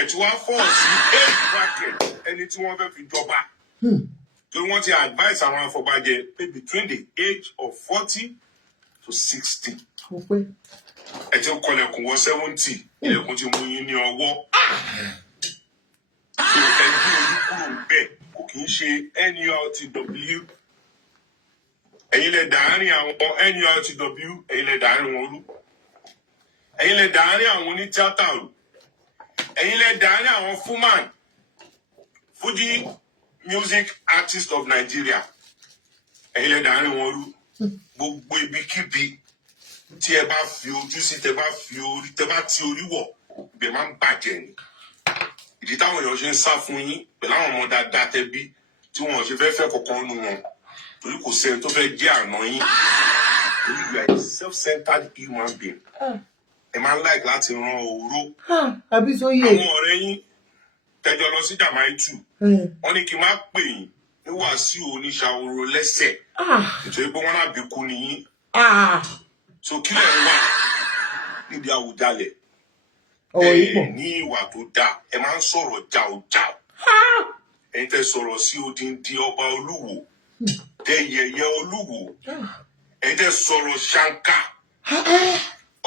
Tí wọ́n fọ́ sí age bracket ẹni tí wọ́n fẹ́ fi jọba. Torí wọ́n ti advise àwọn afọbajẹ pé between the age of 40 to 60. Ẹ ti ń kọlẹ̀kùn wọ 70, ilẹ̀kùn ti mú yín ní ọwọ́. So ẹgbẹ́ olúkúrò bẹ́ẹ̀ kò kì í ṣe NURTW. Ẹ̀yin lẹ dàárín àwọn NURTW, ẹ̀yin lẹ dàárín wọn rú. Ẹ̀yin lẹ dàárín àwọn onítìátà rú. Ẹ̀yin lẹ dàárín àwọn Fuman, Fuji Music Artist of Nigeria. Ẹ̀yin lẹ dàárín wọn rú. Gbogbo ibikíbi tí ẹ bá fi ojú sí, tẹ bá ti orí wọ̀, ibẹ̀ máa ń bàjẹ́ ni. Ìdí táwọn èèyàn ṣe ń sá fún yín pẹ̀lú àwọn ọmọ dáadáa tẹbí tí wọn ṣe fẹ́ kọ̀ọ̀kan nù wọn. Torí kò sẹ́ni tó fẹ́ jẹ́ àná yín. Torí you are a self-centered human being. Ẹ máa ń like láti ran òró. Àbí sóyè. Àwọn ọ̀rẹ́ yín tẹjọ lọ sí Jamaitu. Wọ́n ní kí n má pè yín ní Wàsíù Oníṣàwòrò lẹ́sẹ̀. Nítorí pé wọ́n náà bí kú nìyí. So kí lẹ̀ ń wá níbi Àwùjalẹ̀? Ní ìwà tó dáa, ẹ máa ń sọ̀rọ̀ jàùjàù. Ẹ̀yin tẹ́ sọ̀rọ̀ sí odindi ọba Olúwo, tẹ́ yẹ̀yẹ́ Olúwo. Ẹ̀yin tẹ́ sọ̀rọ̀ ṣáńkà,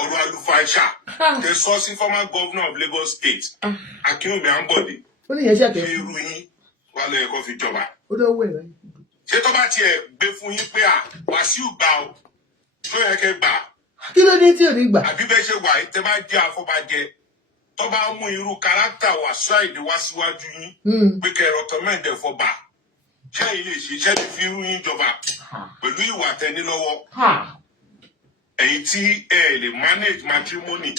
ọ̀rọ̀ àlùfáàṣà, tẹ́ sọ sí former governor of Lagos State, Akínwùmí Ambode. Ṣé irú yín wà lóye kó fi jọba? Ṣé tó bá tiẹ̀ gbé fún yín pé Wàsíù gbà ó, tó yẹ kẹ́ gbà? Kí ló dé tí ò ní gbà? Àbí bẹ́ẹ̀ ṣe wà yìí tẹ́ bá jẹ́ afọbajẹ, tó bá mú irú kárátà Wasiu Ayinde wá síwájú yín pé kẹ́ recommend ẹ̀ fọba. Ṣé ilé ìṣiṣẹ́ ti fi irú yín jọba pẹ̀lú ìwà tẹ́ni lọ́wọ́? Ẹ̀yin tí ẹ lè manage matrimony.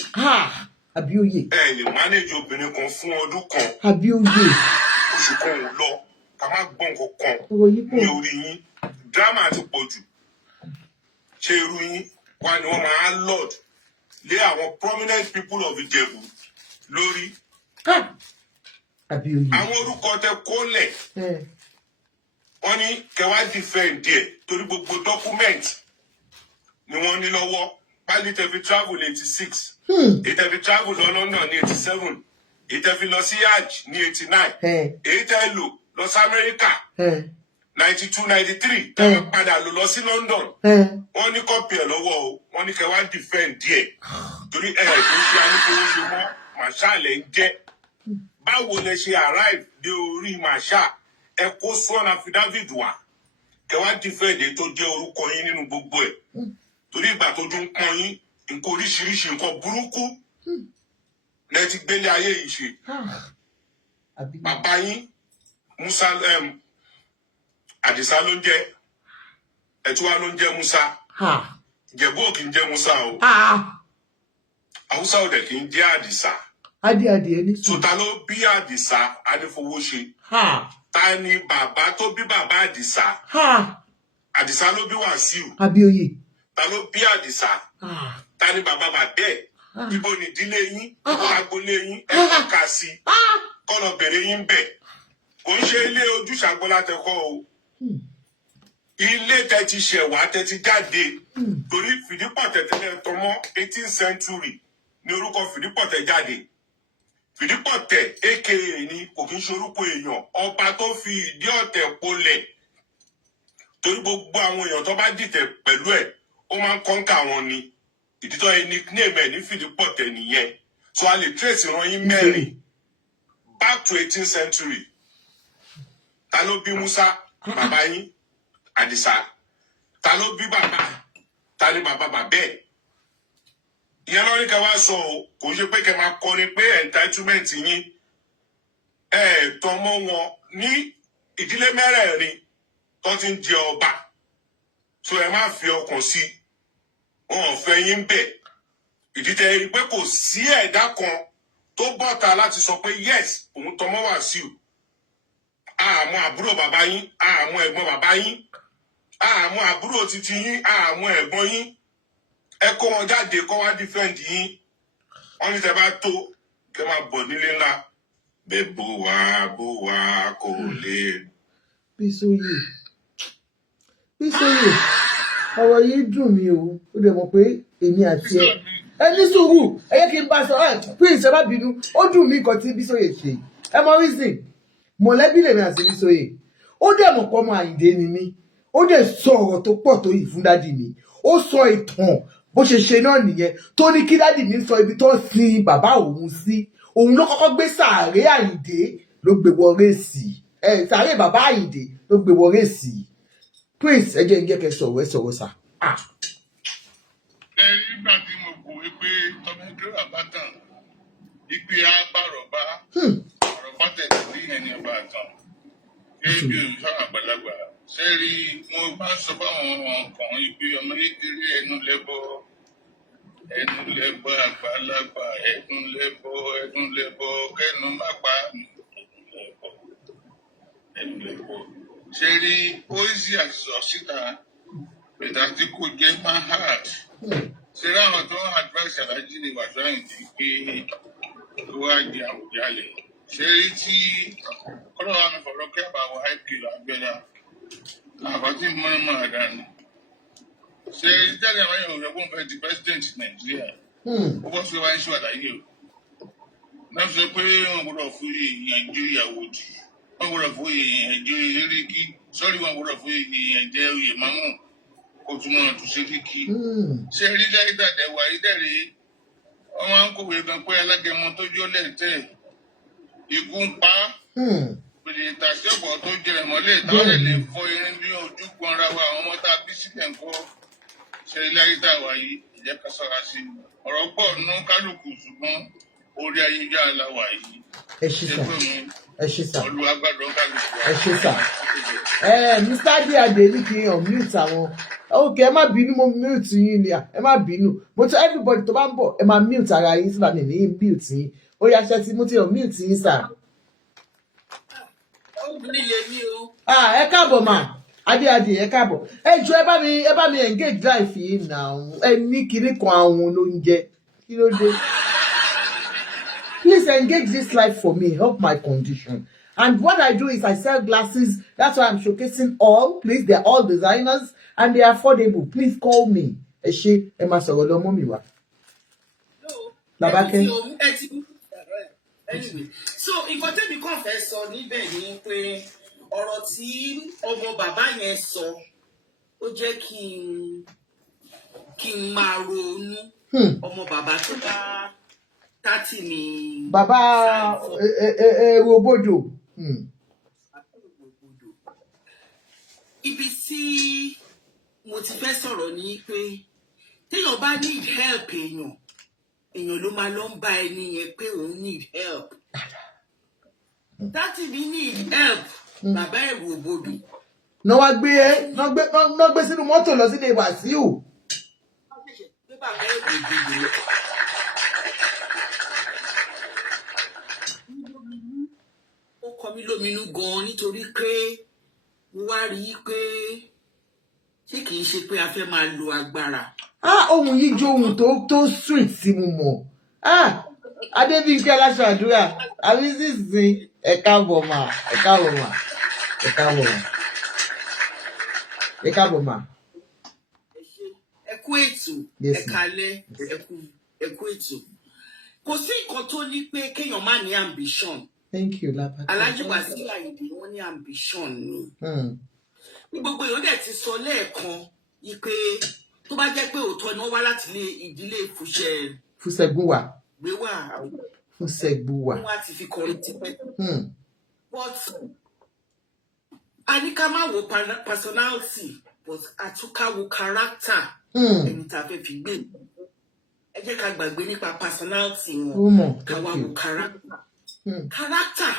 Àbí òye. Ẹ lè manage obìnrin kan fún ọdún kan. Àbí òye. Oṣù kan ò lọ, ká má gbọ́ nǹkan kan ní orí yín. Drama ti pọ̀ jù. Ṣé irú yín wá ni wọ́n máa lord lé àwọn prominent people of Ìjẹ̀bú lórí? Àbí òye. Àwọn orúkọ tẹ kólẹ̀. Wọ́n ní kẹwàá defend díẹ̀ torí gbogbo document ni wọ́n ní lọ́wọ́. Pálí tẹ fi travel 86. Èyí tẹ fi travel lọ London ní 87. Èyí tẹ fi lọ sí Hajj ní 89. Èyí tẹ lò lọ sí Amẹ́ríkà 92, 93. Tẹ padà lọ sí London. Wọ́n ní kọ́pì ẹ̀ lọ́wọ́ o. Wọ́n ní kẹwàá defend díẹ̀ torí ẹ̀ tó ṣe anífowóṣe mọ́ màṣáàlẹ̀ ń jẹ́. Báwo lẹ ṣe arrive dé orí màṣá? Ẹ kó sworn affidavit wá. Kẹwàá defend èyí tó jẹ́ orúkọ yín nínú gbogbo ẹ̀. Torí ìgbà tó dún pọ́n yín, nǹkan oríṣiríṣi nǹkan burúkú lẹ ti gbélé ayé yìí ṣe. Bàbá yín, Musa Àdìsá ló ń jẹ́, Ẹ̀túwá ló ń jẹ́ Musa. Ìjẹ̀bú ò kì í jẹ́ Musa o. Haúsá ò dẹ̀ kì í jẹ́ Àdìsá. Adìẹ ní sùn. Ta ló bí Àdìsá Adéfowóṣe? Ta ni bàbá tó bí bàbá Àdìsá? Àdìsá ló bí Wàsíù. Àbí òye. Ta ló bí Àdìsá? Ta ni bàbá bàbẹ́? Ibo ni ìdílé yín? Agboolé yín? Ẹ kà sí. Kọ́nà bèrè yín bẹ̀. Kò ń ṣe ilé Ojúṣàgbọ́lá tẹ́kọ́ o. Ilé tẹ́ ti ṣẹ̀wá tẹ́ ti jáde. Torí Fìdípọ̀tẹ̀ tẹ́lẹ̀ tọmọ 18th century ni orúkọ Fìdípọ̀tẹ̀ jáde. Fìdípọ̀tẹ̀ aka ni kò kí ń ṣorúkọ èèyàn ọba tó fi ìdí ọ̀tẹ̀ polẹ̀ torí gbogbo àwọn èèyàn tó bá dìtẹ̀ pẹ̀lú ẹ̀ ó máa ń kọ́ńkà wọn ni ìdítọ́ nickname ẹ̀ ní Fìdípọ̀tẹ̀ nìyẹn so a lè trace ìran yín mẹ́rin back to 18th century ta ló bí Musa bàbá yín Àdìsá ta ló bí bàbá ta ni bàbá bàbá ẹ̀ ìyẹn lọ́rí ká wá sọ o kò ṣe pé kẹ́ máa kọrin pé entitlement yín tán mọ́ wọn ní ìdílé mẹ́rẹ̀ẹ̀rin tó ti ń jẹ ọba so ẹ má fi ọkàn sí wọn ò fẹ́ yín bẹ̀ ìdí tẹ́ ẹ rí pé kò sí ẹ̀dá kan tó bọ́ta láti sọ pé yes òun tọmọ Wàsíù àmọ́ àbúrò bàbá yín àmọ́ ẹ̀gbọ́n bàbá yín àmọ́ àbúrò títí yín àmọ́ ẹ̀gbọ́n yín ẹ kó wọn jáde kó wá dífẹ́ǹdì yín wọ́n ní tẹ́ bá tó kẹ́ máa bọ̀ nílé ńlá bẹ́ẹ̀ bó wá kò lè. Bísóyè ọ̀rọ̀ yìí dùn mí o ó dẹ̀ mọ̀ pé èmi àti ẹ ní sùúrù ẹ yẹ kí n bá sọ please ẹ má bínú ó dùn mí nǹkan tí Bísóyè ṣe ẹ mọ reason mọ̀lẹ́bí lèmi àti Bísóyè ó dẹ̀ mọ̀ pé ọmọ Àyìndé ni mí ó dẹ̀ sọ ọ̀rọ̀ tó pọ̀ tó yìí fún dádì mi ó sọ ìtàn bó ṣe ṣe náà nìyẹn tó ní kí dádì mi sọ ibi tó sin bàbá òun sí òun ló kọ́kọ́ gbé sàárè Àyìndé ló gbé wọ réèsì sàárè bàbá Àyìndé ló gbé wọ réèsì Prince ẹ jẹ́ ń jẹ́ kẹ́ sọ̀rọ̀ ẹ sọ̀rọ̀ sà. Nígbà tí mo kò wí pé tọ́mẹ́dúró àbátan ìpè àbárọ̀bá àrọ̀bá tẹ̀lé ní ẹni ọba àtàn ebi òǹfà àgbàlagbà ṣé rí mo bá sọ fáwọn kan ìpè ọmọ kékeré ẹnu lẹ́bọ àgbàlagbà ẹnu lẹ́bọ kẹ́nu má pa ẹnu lẹ́bọ ṣé rí poesi àṣọ síta bẹ̀dá tí kò jẹ́ máa hard ṣé láwọn tó ń advice Alhaji ní Wasiu Ayinde pé ó wá di Àwùjalẹ̀ ṣé rí tí ọlọ́wà mi fọ̀rọ̀ kí àbàwọ̀ IPO Abíọ́lá àbátí mọ́nàmọ́ àdánù ṣé rí jáde àwọn èèyàn rẹ̀ wọ́n fẹ́ di president Nàìjíríà ó bọ́ sí wáyé sí àlàyé o náà sọ pé wọ́n gbọ́dọ̀ fún èèyàn ìjírí àwòdì wọ́n gbọ́dọ̀ fún èèyàn ìjírí erékí sọ́rí wọ́n gbọ́dọ̀ fún èèyàn jẹ́ oyè mámù kó tún mọ́ ọ̀tún sí ríkì ṣé rí dáìdàdẹ̀ wà ídẹ̀rẹ̀ wọ́n máa ń kọ̀wé gan pé alágẹmọ tó jó lẹ́tẹ̀ ikú ń pa pèlè tàṣí ọ̀pọ̀ tó jẹrẹ mọ́lẹ̀ táwọn lè fọ irin bí ojú kan ra wa àwọn ọmọ tá a bí sílẹ̀ ńkọ́ ṣe rí dáìdà wà yìí ìjẹ́ ká sọ́ra sí ọ̀rọ̀ pọ̀ nú kálukú ṣùgbọ́n orí ayélujára la wà yìí ẹ ṣe sà olùwàgbàdo kálukú ẹ ṣe sà Mr. Adéadé ní kí n mute àwọn ok ẹ má bínú mo mute yín ni ẹ má bínú mo tell everybody tó bá ń bọ̀ ẹ má mute ara yín síbà mi ní mute yín ó yá ṣe tí mo ti mute yín sà. Ẹ káàbọ̀ mà Adéadé ẹ káàbọ̀ ẹ jọ ẹ bá mi engage life yìí náà ẹ ní kinní kan àwọn ló ń jẹ kí ló dé. Please engage this life for me help my condition. And what I do is I sell glasses. That's why I'm showcasing all. Please, they're all designers and they're affordable. Please call me. Ẹ ṣé ẹ máa sọ̀rọ̀ lọ mọ́ mi wá. Làbákẹ́. Anyway, so nǹkan tẹ́mi kàn fẹ́ sọ níbẹ̀ ni pé ọ̀rọ̀ tí ọmọ bàbá yẹn sọ ó jẹ́ kí n máa ronú. Ọmọ bàbá tó bá 30 ni. Bàbá Robodo. Ibi tí mo ti fẹ́ sọ̀rọ̀ ni pé téèyàn bá need help èèyàn ló máa lọ ń bá ẹni yẹn pé òun need help. Tati mi need help bàbá ẹ̀rù òbodò. Náà wá gbé sínú mọ́tò lọ sílé Wàsíù. Gbé bàbá ẹ̀rù òbodò. Ó kọ mí lóminú gan-an nítorí pé mo wá rí i pé ṣé kìí ṣe pé a fẹ́ máa lo agbára. Ohun yìí jó ohun tó sweet sí mo mọ̀. Adébíyí aláṣọ àdúrà àbí sísìn ẹ káàbọ̀ mà. Ẹ kú ètò ẹ kálẹ́ ẹ kú ètò. kò sí nǹkan tó ní pé kéèyàn má ní ambition. Thank you, Lapa. Alhaji Wasiu Ayinde wọ́n ní ambition ni. Ní gbogbo èèyàn dẹ̀ ti sọ lẹ́ẹ̀kan yìí pé tó bá jẹ́ pé òótọ́ ni wọ́n wá láti ìdílé Fusegbuwa. Gbéwà. Fusegbuwa. Wọ́n á ti fi kọrin tipẹ́. But a ní ká má wo personality, but a tún ká wo character. Ẹni tá a fẹ́ fi gbé. Ẹ jẹ́ ká gbàgbé nípa personality wọn. Ká wá wo character. Character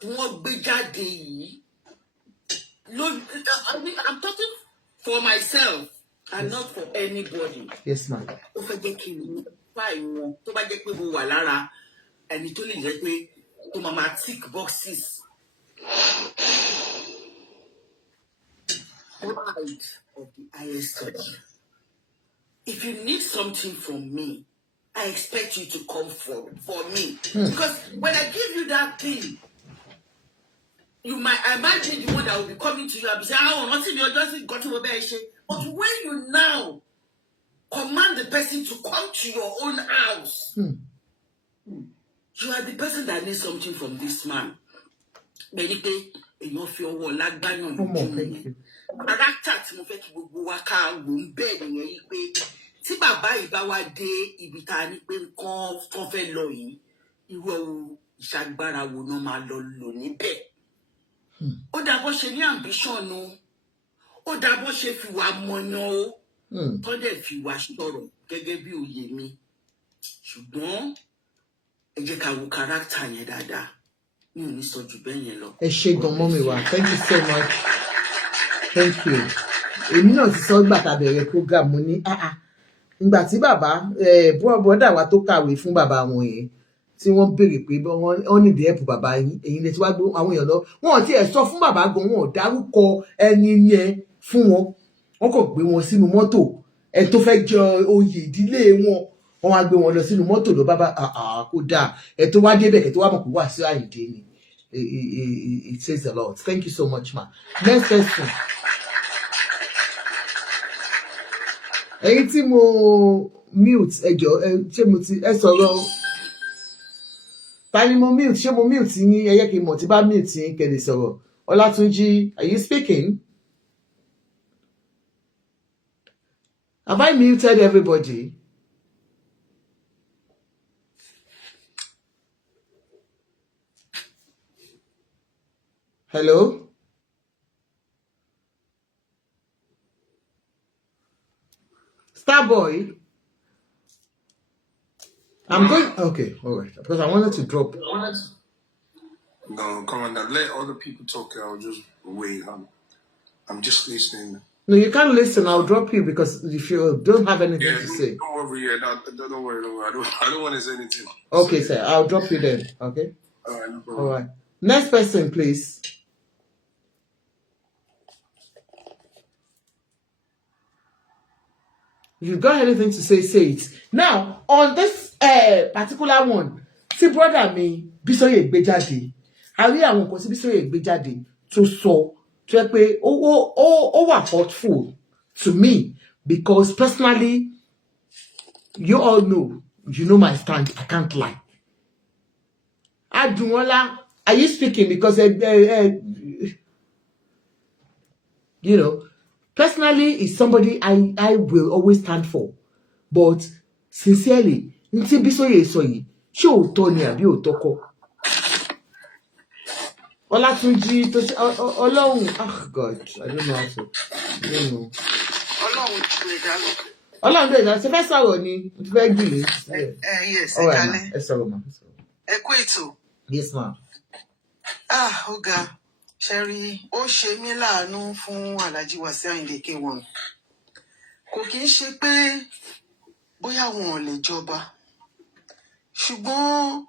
tí wọ́n gbé jáde yìí. I'm talking for myself and not for anybody. Yes, ma'am. Ó fẹ́ jẹ́ kí n bá ìwọ̀n tó bá jẹ́ pé mo wà lára ẹni tó lè jẹ́ pé tó máa tick boxes. Pride of the highest study. If you need something from me, I expect you to come for me. Because when I give you that thing, I might be the one that will be coming to you and be saying, oh, nothing, you're just got to obey. But when you now command the person to come to your own house, you are the person that needs something from this man. Character tí mo fẹ́ kí gbogbo wa ká wò ń bẹ́ẹ̀ nìyẹn yìí pé tí bàbá yìí bá wá dé ibi tá a ní pé nǹkan fẹ́ lọ yìí irú ìṣàgbára wo náà máa lọ lò níbẹ̀. Ó dà bó ṣe ní ambition o, ó dà bó ṣe fi wà mọ̀yàn o, tó dẹ̀ fi wà sọ̀rọ̀ gẹ́gẹ́ bí òye mi. Ṣùgbọ́n ẹ jẹ́ ká wo character yẹn dáadáa. Mi ò ní sọ jù bẹ́ẹ̀ yẹn lọ. Ẹ ṣé gan mọ́mì wa. Thank you so much. Thank you. Èmi náà ti sọ gbà tá bẹ̀rẹ̀ program mo ní ìgbà tí bàbá bọ́dà wa tó kàwé fún bàbá wọn yẹn tí wọ́n béèrè pé wọ́n ní help bàbá yín èyí lè ti wá gbé àwọn èèyàn lọ wọ́n ti ẹ̀ sọ fún bàbá gan wọn ò dárúkọ ẹni yẹn fún wọn wọ́n kò gbé wọn sínú mọ́tò ẹ tó fẹ́ jẹ oyè ìdílé wọn wọ́n wá gbé wọn lọ sínú mọ́tò lọ bàbá kò dáa ẹ tó wá débẹ̀ kẹ́ tó wá mọ̀ pé Wasiu Ayinde ni it says a lot. Thank you so much, ma. Next question. Ẹ̀yin tí mo mute ẹjọ́ ṣé mo ti ẹ sọ̀rọ̀ ta ni mo mute ṣé mo mute yín ẹ yẹ kí n mọ̀ tí bá mute yín kẹ́ lè sọ̀rọ̀. Ọlátúnjí, are you speaking? Have I muted everybody? Hello? Starboy? I'm going... Okay, all right. Because I wanted to drop... No, come on now. Let other people talk. I'll just wait. I'm just listening. No, you can't listen. I'll drop you because if you don't have anything to say. Don't worry. Don't worry. I don't want to say anything. Okay, sir. I'll drop you then. Okay? All right, no problem. All right. Next person, please. If you've got anything to say, say it. Now, on this particular one, see, brother me, Bisoye gbé jáde. A rí àwọn nǹkan tí Bisoye gbé jáde tó sọ tó yẹ pé ó wà hurtful to me because personally, you all know, you know my stand. I can't lie. Adunwola, are you speaking? Because you know. Personally, it's somebody I will always stand for. But sincerely, nti Bisoye sọ yìí, ṣé òótọ́ ni àbí òótọ́ kọ́? Ọlátúnjí tó Ọlọ́run, God, I don't know how to. I don't know. Ọlọ́run ju ẹ̀dá lọ. Ọlọ́run ju ẹ̀dá ṣe fẹ́ sọ̀rọ̀ ni, mo ti fẹ́ gbìlẹ̀. Yes, all right, ma. Ẹ sọ̀rọ̀, ma. Ẹ kú ètò. Yes, ma. Ó ga. Sherry, ó ṣe mí láàánú fún Alhaji Wasiu Ayinde K1. Kò kìí ṣe pé bóyá wọn ò lè jọba. Ṣùgbọ́n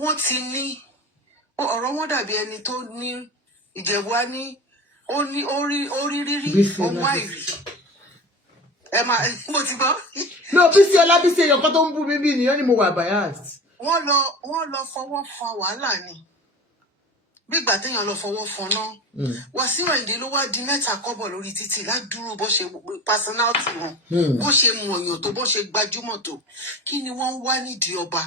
wọ́n ti ní ọ̀rọ̀ wọn dàbí ẹni tó ní Ìjẹ̀bú á ní ó ní orí rírí ọmọ àìrí. Ẹ máa mo ti gbọ́. No, Bísí Ọlábísí èèyàn kan tó ń bú mi bí nìyẹn ni mo wà biased. Wọ́n lọ fọwọ́ fa wàhálà ni. gbígbà téèyàn lọ fọwọ́ fọná Wàsíù Àyìndé ló wá di mẹ́ta kọ́bọ̀ lórí títì ládùúrú bó ṣe personality wọn bó ṣe mọ̀ èèyàn tó bó ṣe gbajúmọ̀ tó kí ni wọ́n ń wá nídìí ọba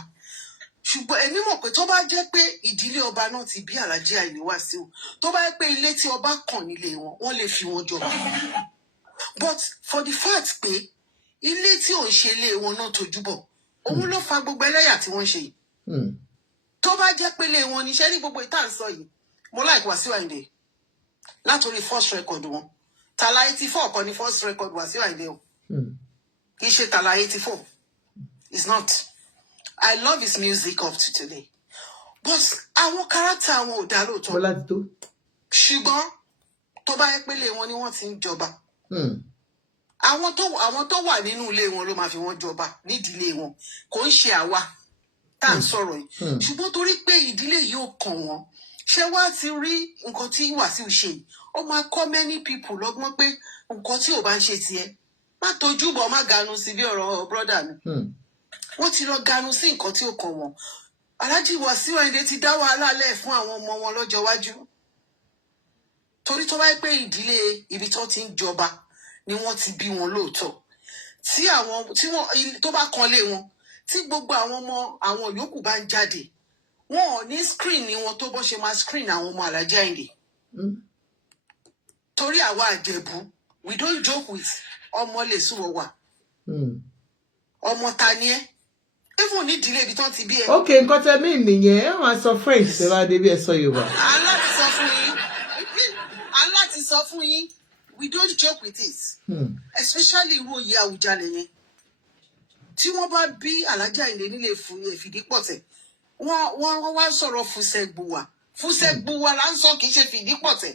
ṣùgbọ́n èmi mọ̀ pé tó bá jẹ́ pé ìdílé ọba náà ti bí Alhaji Àyìndé Wàsíù tó bá jẹ́ pé ilé tí ọba kàn nílé wọn wọ́n lè fi wọn jọba but for the fact pé ilé tí ò ń ṣe ilé wọn náà tójú bọ̀ òun ló fa gbogbo ẹlẹ́yà tí wọ́n ṣe yìí tó bá jẹ́ pé ilé wọn níṣẹ́ ní gbogbo ìta ń sọ yìí mo like Wàsíù Àyìndé látòrí first record wọn tàlà 84 kan ní first record Wàsíù Àyìndé o kì í ṣe tàlà 84 it's not I love his music up to today but àwọn character àwọn ò dá lóòótọ́ ṣùgbọ́n tó bá yẹ pé ilé wọn ni wọ́n ti ń jọba àwọn tó wà nínú ilé wọn ló máa fi wọn jọba nídìílé wọn kò ń ṣe àwa tá à ń sọ̀rọ̀ yìí ṣùgbọ́n torí pé ìdílé yìí ò kàn wọ́n ṣé wá ti rí nǹkan tí Wàsíù ṣe ó máa kọ́ many people lọ́gbọ́n pé nǹkan tí ò bá ń ṣe tiẹ̀ má tójú bọ̀ má ganu sí bí ọ̀rọ̀ brọ́dà mi wọ́n ti lọ ganu sí nǹkan tí ò kàn wọ́n Alhaji Wàsíù Àyìndé ti dá wàhálà lẹ̀ fún àwọn ọmọ wọn lọ́jọ́ iwájú torí tó bá yẹ pé ìdílé ibi tó ti ń jọba ni wọ́n ti bí wọn lóòótọ́ tí wọ́n tó bá kan lé wọn tí gbogbo àwọn ọmọ àwọn yòókù bá ń jáde wọn ò ní screen ni wọn tó bọ́ ṣe máa screen àwọn ọmọ Alhaji Àyìndé torí àwa Àjẹ̀bú we don't joke with ọmọ lè súnwọ̀ wà ọmọ ta ni ẹ́ even ní ìdílé ibi tó ti bí ẹ. ok nǹkan tẹ mí nìyẹn ẹ máa sọ French ṣe wá débi ẹ sọ Yorùbá. aláti sọ fún yín we don't joke with it especially irú oyè Àwùjalẹ̀ yẹn tí wọ́n bá bí Alhaji Àyìndé nílé Fìdípọ̀tẹ̀ wọ́n wá sọ̀rọ̀ Fúsẹ̀gbùwà là ń sọ kì í ṣe Fìdípọ̀tẹ̀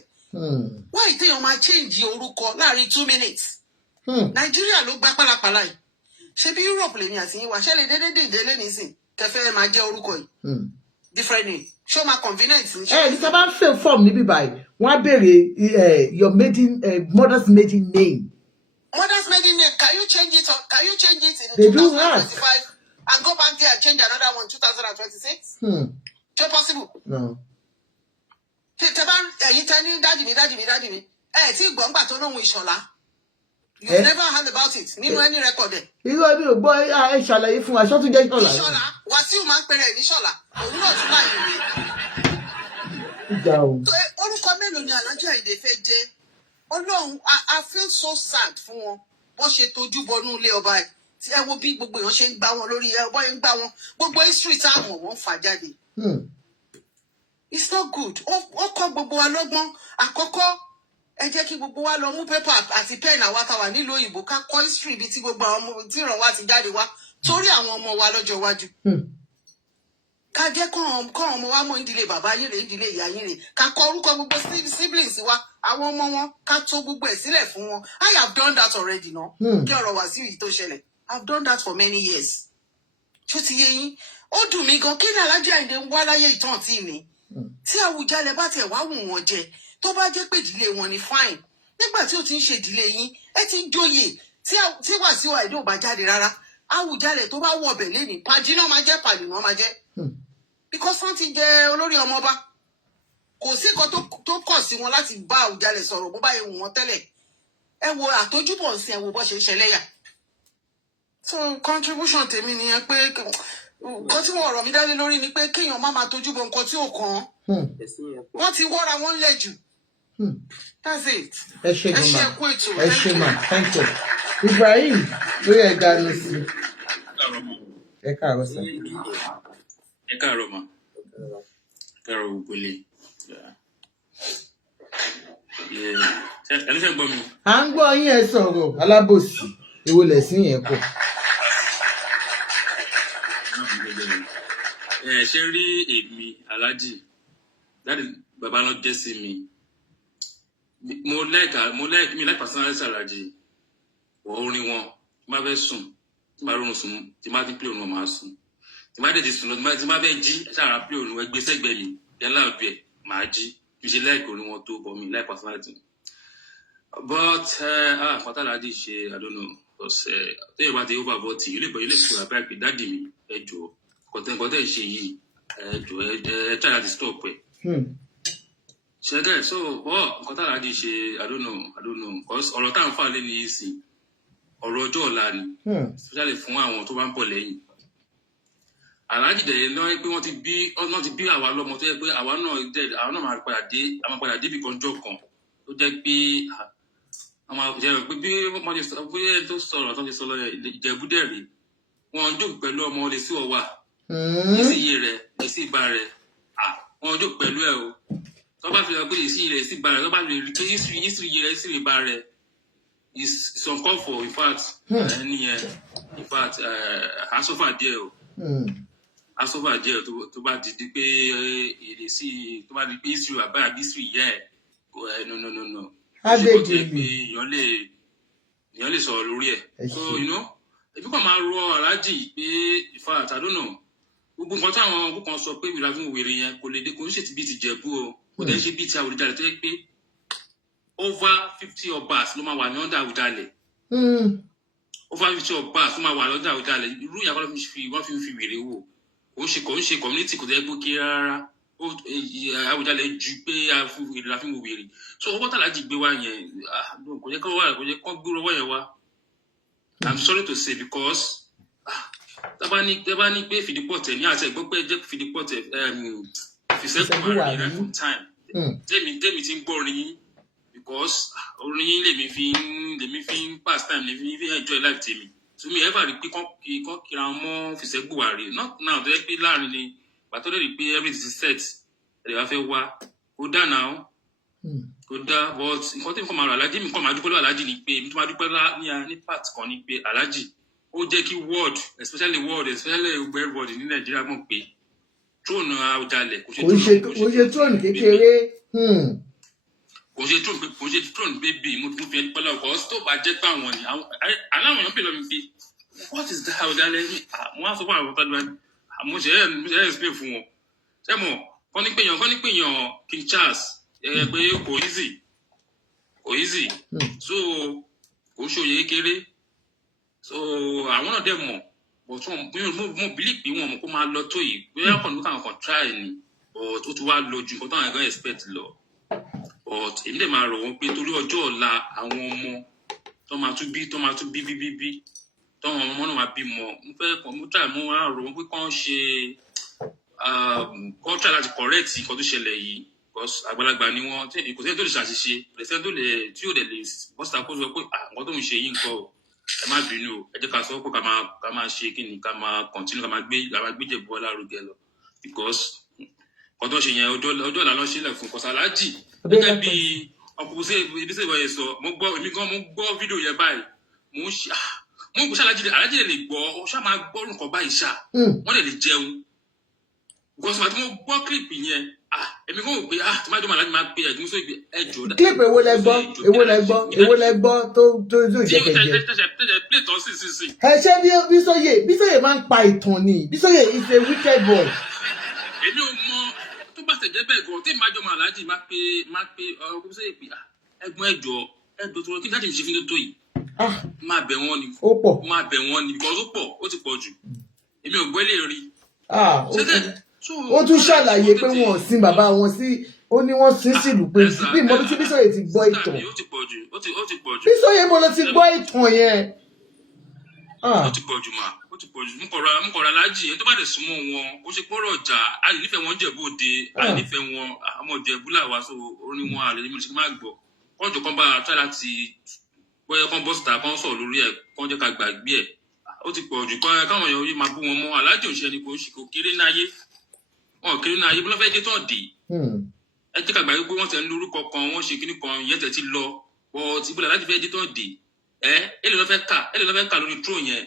wọ́n ìtẹ̀yàn máa change orúkọ láàrin 2 minutes Nàìjíríà ló gbá pálapàla yìí ṣe bí Europe lèmi àti yín wá ṣẹlẹ̀ déédéé lẹ́nìísìn kẹfẹ́ máa jẹ́ orúkọ yìí different name ṣé o máa convenient ní. ní sábà ń fill form níbí báyìí wọ́n á béèrè your mother's maiden name. Mother's maiden name, can you change it in They do 2025 and go back there and change another one 2026? Is possible? No. Ẹ̀yin tẹ́ ní dájì mi. Tí gbọ̀ngbà tó lóhun Ìṣọ̀lá. You never heard about it nínú any record ẹ̀. Irú ẹbí ò gbọ́ ẹ ṣàlàyé fún wa, ṣọ́ tún jẹ́ Ìṣọ̀lá. Ìṣọ̀lá, Wàsíù máa ń pèrè ní Ìṣọ̀lá. Òun náà tún láàyè rè. Ìjà o. Orúkọ mélòó ni Alhaji Àyìndé fẹ́ jẹ́? Ọlọ́run, I feel so sad fún wọn. Wọ́n ṣe tójú bọnú ilé ọba ẹ̀. Tí ẹ wo bí gbogbo èèyàn ṣe ń gbá wọn lórí ẹ, ọba yẹn ń gbá wọn. Gbogbo history táwọn wọ́n fà jáde. It's not good. Ó kọ́ gbogbo wa lọ́gbọ́n. Àkọ́kọ́, ẹ jẹ́ kí gbogbo wa lọ mú pépà àti pen àwa tá wà nílùú òyìnbó ká kọ́ history ibi tí gbogbo àwọn ọmọ tí ìràn wa ti jáde wá torí àwọn ọmọ wa lọ́jọ́ iwájú. Ká jẹ́ kọ́ ọmọ wa mọ̀ ìdílé bàbá yín rè ìdílé ìyá yín rè ká kọ orúkọ gbogbo siblings wa àwọn ọmọ wọn ká tó gbogbo ẹ̀ sílẹ̀ fún wọn. I have done that already náà. Kí ọ̀rọ̀ Wàsíù yìí tó ṣẹlẹ̀. I've done that for many years. Ṣó ti yé yín? Ó dùn mí gan kí ni Alhaji Àyìndé ń wá láyé ìtàn tí ni. Tí Àwùjalẹ̀ bá tiẹ̀ wá wù wọ́n jẹ tó bá jẹ́ pé ìdílé wọn ni fine nígbà tí ó ti ń ṣe ìdílé yín ẹ ti ń joyè tí Wàsíù Àyìndé ò bá jáde rárá Àwùjalẹ̀ tó bá wọ ọbẹ̀ lẹ́nìí pàdí náà máa jẹ́ pàdé náà máa jẹ́ because wọ́n ti jẹ olórí ọmọọba kò sí nǹkan tó kọ̀ sí wọn láti bá Àwùjalẹ̀ sọ̀rọ̀ bó bá yẹ wù wọ́n tẹ́lẹ̀ ẹ wo àtójúbọ̀ sí ẹ wo bó ṣe ń ṣẹlẹ́yà so contribution tèmi nìyẹn pé nǹkan tí wọ́n ọ̀rọ̀ mi dálé lórí ni pé kéèyàn má máa tójú bọ nǹkan tí ò kàn án wọ́n ti wọ́ra wọn lẹ̀ jù. That's it. Ẹ ṣe ma. Thank you. Ibrahim lórí ẹ̀dá ló sí. Ẹ káàárọ̀ sà. Ẹ káàárọ̀ ma. Káàárọ̀ gbogbo ilé. Ẹni fẹ́ gbọ́ mi. À ń gbọ́ yín ẹ sọ̀rọ̀ alábòsí èwo lẹ̀sìn yẹn kọ̀. Ṣé rí èmi Alhaji láti bàbá náà jẹ́ sí mi. Mo like personality Alhaji orin wọn tí máa fẹ́ sùn tí máa rọrùn sùn tí máa ti pè òun máa sùn tí máa dẹ̀dẹ̀ sùn lọ tí máa fẹ́ jí ṣàrà pè òun ẹgbẹ́ sẹ́gbẹ́ mi yálà ọ̀bẹ máa jí kì í ṣe like orin wọn tó bọ̀ mí like personality but pátá Alhaji ṣe I don't know because tẹ́yẹ̀ bá ti over bọ́tì ilé ìfowópamọ́ àbá ìpè dáàdì mi ẹ jọ̀ọ́ kọ̀tẹ́kọ̀tẹ́ ṣe yìí ẹ jọ̀ọ́ ẹ try to stop ẹ ṣẹgẹ so nǹkan tára di ṣe I don't know because ọ̀rọ̀ tá à ń fà lé ní ìsìn ọ̀rọ̀ ọjọ́ ọ̀la ni especially fún àwọn tó bá ń bọ̀ lẹ́yìn aláàjì dẹ̀ náà pé wọ́n ti bí àwa lọ́mọ tó yẹ pé àwa náà máa padà débi kan jọ kan tó jẹ́ pé àwọn àjẹrò pé bí wọ́n ti sọ bóyá tó sọ̀rọ̀ tó ti sọ lọ Ìjẹ̀bú dẹ̀rẹ̀ wọ́n jókòó pẹ̀lú ọmọ lè sí ọwà èsì iye rẹ̀ èsì ìbá rẹ̀ wọ́n jókòó pẹ̀lú ẹ̀ o tó bá fi hàn pé èsì rẹ̀ èsì ìbá rẹ̀ tó bá fi rí pé èsì iye rẹ̀ èsì ìbá rẹ̀ is uncalled for in fact ẹni yẹn in fact asọ́fà díẹ̀ o asọ́fà díẹ̀ tó bá di pé èdè sí tó bá di pé èsì àbá àbí èsì ìyá ẹ̀ no. èèyàn lè sọ̀rọ̀ lórí ẹ̀ so ebi kan máa rọ aláàjì pé in fact I don't know gbogbo nǹkan táwọn ọkọ kan sọ pé ìlà fún òwèrè yẹn kò lè dé kò ń ṣètì bíi ti Jẹ̀bú o kò dẹ́ ṣe bíi ti Àwùjalẹ̀ tó yẹ pé over 50 ọbaas ló máa wà ní ọ̀dà Àwùjalẹ̀ over 50 ọbaas ló máa wà lọ́dà Àwùjalẹ̀ irú ìyàwó wọ́n fi ń fi wèrè wò kò ń ṣe community kò dẹ́ gbókè rárá Àwùjalẹ̀ ju pé ìlà fún òwèrè so owó tàlájì gbé wá yẹn kò yẹ kó gbúrò ọwọ́ yẹn wá I'm sorry to say because tẹ́bá ní pé fìdípọ̀tẹ̀ ní àti ẹ̀gbọ́n pé jẹ́ fìdípọ̀tẹ̀ Fisẹ́kù wà ní from time tẹ́mi ti ń gbọ́ orin yín because orin yín lèmi fi ń pass time lèmi fi enjoy life tèmi so mi ever rí pé kán kíra mọ́ Fisẹ́kù wà rí not now tó yẹ pé láàrin ni pàtó lè rí pé everything is set ẹ̀rẹ̀ wá fẹ́ wá kó dá náà kò dá but nǹkan tí nǹkan máa rọ aláàjì mi kàn máa dúpẹ́ lọ́wọ́ aláàjì ni pé mi tó máa dúpẹ́ ní part kan ni pé aláàjì ó jẹ́ kí world especially everybody ní Nàìjíríà mọ̀ pé tróònù Àwùjalẹ̀ kò ṣe tróònù kékeré kò ṣe tróònù bébì mo fi ẹni pẹ́lú ọkọ̀ tó bá jẹ́ pé àwọn ni aláwọ̀ èèyàn pè lọ́ mi fi what is that Àwùjalẹ̀ mo wá sọ fún àwọn ọ̀tọ́jú mo ṣe é explain fún wọn ṣé mo kọ́ ní pèèyàn King Charles pé kò easy so kò ṣòye kékeré so àwọn náà dẹ̀ mọ̀ but mo believe pé wọn mọ̀ kó máa lọ tó yìí bóyá kàn ní káwọn kan try ni but ó ti wá lọ ju nǹkan táwọn ẹ̀gbọ́n expect lọ but èmi dẹ̀ máa rọ̀ wọ́n pé torí ọjọ́ ọ̀la àwọn ọmọ tó máa tún bí tọ́wọn ọmọ náà máa bímọ mo try mo wá rọ̀ wọ́n pé kán ṣe kán try láti correct nǹkan tó ṣẹlẹ̀ yìí because àgbàlagbà ni wọ́n kò sẹ́ni tó lè ṣàṣìṣe kò sẹ́ni tó lè tí ò dẹ̀ lè bọ́sítà kó sọ pé nǹkan tó ń ṣe yìí nǹkan o ẹ má bínú o ẹ jẹ́ ká sọ pé ká máa ṣe kí ni ká máa continue ká máa gbé Ìjẹ̀bú lárugẹ lọ because nǹkan tó ń ṣe yẹn ọjọ́ ọ̀la lọ́ ṣe lẹ̀ fún kọ́sà aláàjì gẹ́gẹ́ bí ọkùnrin ibi tí ìwọ yẹn sọ mo gbọ́ fídíò yẹn báyìí mo ń gbọ́ aláàjì lè gbọ́ ọ ṣáà máa gbọ́ nǹkan báyìí ṣá wọ́n lè jẹun because màtí mo gbọ́ clip yẹn èmi kò wò pé tí máa jọ màláàjì máa pe ẹ̀gbọ́n sóyè ẹjọ́ clip èwo lẹ gbọ́ tó ìjẹ́kẹ̀jẹ́ plate on sí. ẹ ṣé Bísóyè máa ń pa ìtàn ni Bísóyè is a wicked boy. èmi ò mọ tó bá tẹ̀jẹ́ bẹ́ẹ̀ gan tí máa jọ màláàjì máa pe ọkùnrin sóyè pé ẹ̀gbọ́n ẹjọ́ tó lọ kí dáàdì mi ṣe fún tó yìí máa bẹ̀ wọ́n ni máa bẹ̀ wọ́n ni because ó ti pọ̀ jù èmi ò gbọ́ lè rí. ó tún ṣàlàyé pé wọn ò sin bàbá wọn sí ó ní wọ́n sin sílùú pé bí mo bí tí Bísóyè ti gbọ́ ìtàn Bísóyè mo lọ ti gbọ́ ìtàn yẹn. ó ti pọ̀ jù mú kọ̀ra aláàjì ẹni tó bá dẹ̀ súnmọ́ wọn ó ṣe pọ́rọ̀ ọjà àyè nífẹ̀ẹ́ wọn Jẹ̀bú Òde àyè nífẹ̀ẹ́ wọn ọmọ Jẹ̀bú làwà so orin wọn àlè mi lè ṣe má gbọ́ kọ́ńjọ kan bá try láti bóyá kan bọ́sítà kan sọ̀rọ̀ lórí ẹ̀ kán jẹ́ ká gbàgbé ẹ̀ ó ti pọ̀ jù káwọn èèyàn yìí máa bú wọn mọ́ aláàjì òṣìṣẹ́ ni kò kéré náyé wọn kéré náyé bí wọ́n fẹ́ dé tán dé ẹ jẹ́ ká gbàgbé pé wọ́n tẹ̀ ń lórúkọ kan wọ́n ṣe kíní kan ìyẹn tẹ̀ ti lọ bọ́ ti bọ́lá láti fẹ́ dé tán dé èlé lọ́ fẹ́ kà lórí tró yẹn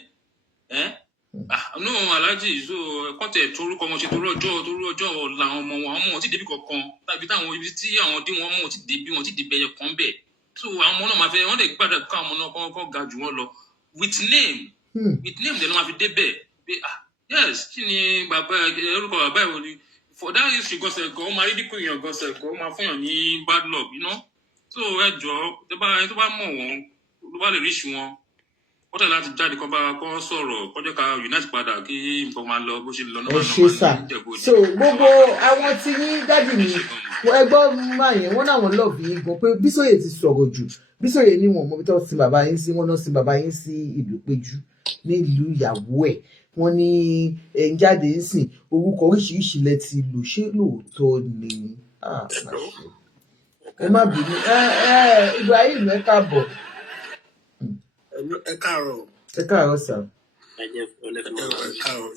no aláàjì so kọ́ńtẹ̀ torúkọ wọn ṣe torí ọjọ́ ọ̀la ọmọ wọn ti débi kankan tàbí táwọn ibi tí àwọn dé wọn mọ̀ ti débi wọn ti dé bẹ̀yẹ kan bẹ̀ so àwọn ọmọ náà máa fẹ́ wọ́n lè gbàdúrà ká àwọn ọmọ náà kọ́ ga jù wọ́n lọ with name dẹ̀ ló máa fi débẹ̀ pé yes kí ni orúkọ bàbá ìwọ ni for that history gọ́sẹ̀ ẹ̀kọ́ ó máa rí dípò èèyàn gọ́sẹ̀ ẹ̀kọ́ ó máa fún yàn ní bad luck so ẹ jọ ẹni tó bá mọ̀ wọ́n ló bá lè ríṣi wọn wọ́n tẹ̀ láti jáde kọ́ bá kọ́ sọ̀rọ̀ kọjọ́ ká unite padà kí nǹkan máa lọ bó ṣe lọ ẹ ṣe sà so gbogbo àwọn tí ní dádì mi ẹgbọ́n máa yẹn wọ́n náà wọ́n lọ́ọ̀bù yín gan pé Bísóyè ti sọ̀rọ̀ jù Bísóyè ní wọn mọ bí tó sin bàbá yín sí wọn náà sin bàbá yín sí ìlú Péjú nílùú ìyàwó ẹ̀ wọ́n ní ẹ̀ ń jáde ń sìn orúkọ oríṣiríṣi lẹ ti lò ṣé lóòótọ́ ni ẹ má bínú Ibrahim ẹ káàbọ̀. Ẹ káàárọ̀. Ẹ káàárọ̀ sà. Ẹ káàárọ̀.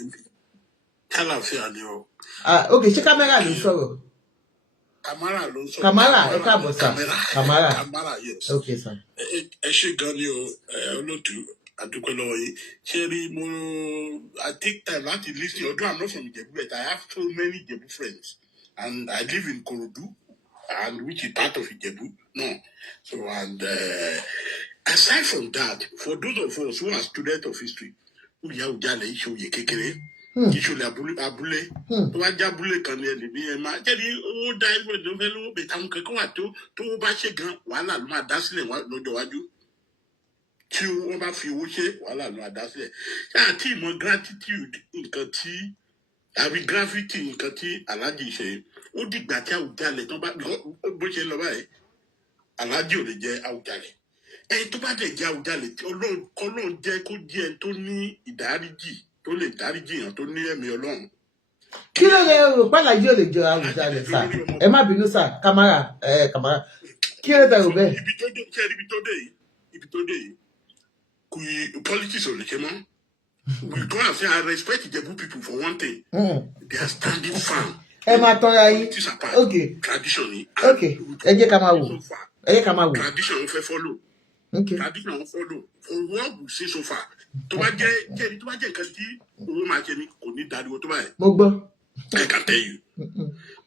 Kálàfíà ni o. Ok, ṣé kámẹ́rà ló sọ̀rọ̀? Kamara ló sọ̀rọ̀. Kamara, ẹ káàbọ̀ sà. Kamara. Kamara, yes. Ok sà. Ẹ ṣé gan ni o, olóòtú, àdúpẹ́ lọ́wọ́ yìí. Ṣé rí mo, I take time láti listen, although I'm not from Ìjẹ̀bú, but I have so many Ìjẹ̀bú friends. And I live in Korodu, and which is part of Ìjẹ̀bú. No. So, and aside from that, for those of us who are students of history, Ìyá Òjàlẹ̀ ìṣòye kékeré, ìṣòlẹ̀ abúlé, tó wá já abúlé kan ní ẹni bí ẹ máa jẹ́ni owó dá ẹgbẹ́ tó fẹ́ lówó bẹ̀ta àwọn kẹ́kọ̀ọ́ wà tó bá ṣe gan wàhálà ló máa dá sílẹ̀ lọ́jọ́ iwájú. Tí wọ́n bá fi owó ṣe wàhálà ló máa dá sílẹ̀. Ṣáà tí ìmọ̀ gratitude nǹkan tí àbí gravity nǹkan tí Alhaji ṣe ó dìgbà tí Àwùjalẹ̀ tán bá bó ṣe lọ báyìí Alhaji ò lè jẹ́ Àwùjalẹ̀. Ẹni tó bá dẹ̀ jẹ́ Àwùjalẹ̀ tí Ọlọ́run jẹ́ kó jẹ́ ẹni tó ní ìdáríjì tó lè dáríjì yàn tó ní ẹ̀mí Ọlọ́run. Kí ló lè rò pàlà yóò lè jọ Àwùjalẹ̀ sà? Ẹ má bínú sà, Kamara, Kamara. Kí ló dẹ̀ rò bẹ́ẹ̀? Ibi tó dé yìí, kò yí politics ò lè ṣe mọ́. We go and say I respect Ìjẹ̀bú people for one thing. They are standing firm. Ẹ máa tọ́ra yín. Ok. Tradition ni. Ok, ẹ jẹ́ ká máa wò. Ẹ jẹ́ ká máa wò. Tradition ń fẹ́ follow. Okay. Tradition ń follow. For what we say so far. Tó bá jẹ́ nǹkan tí owó máa ṣe ni kò ní dariwo tó báyìí. Mo gbọ́. I can tell you.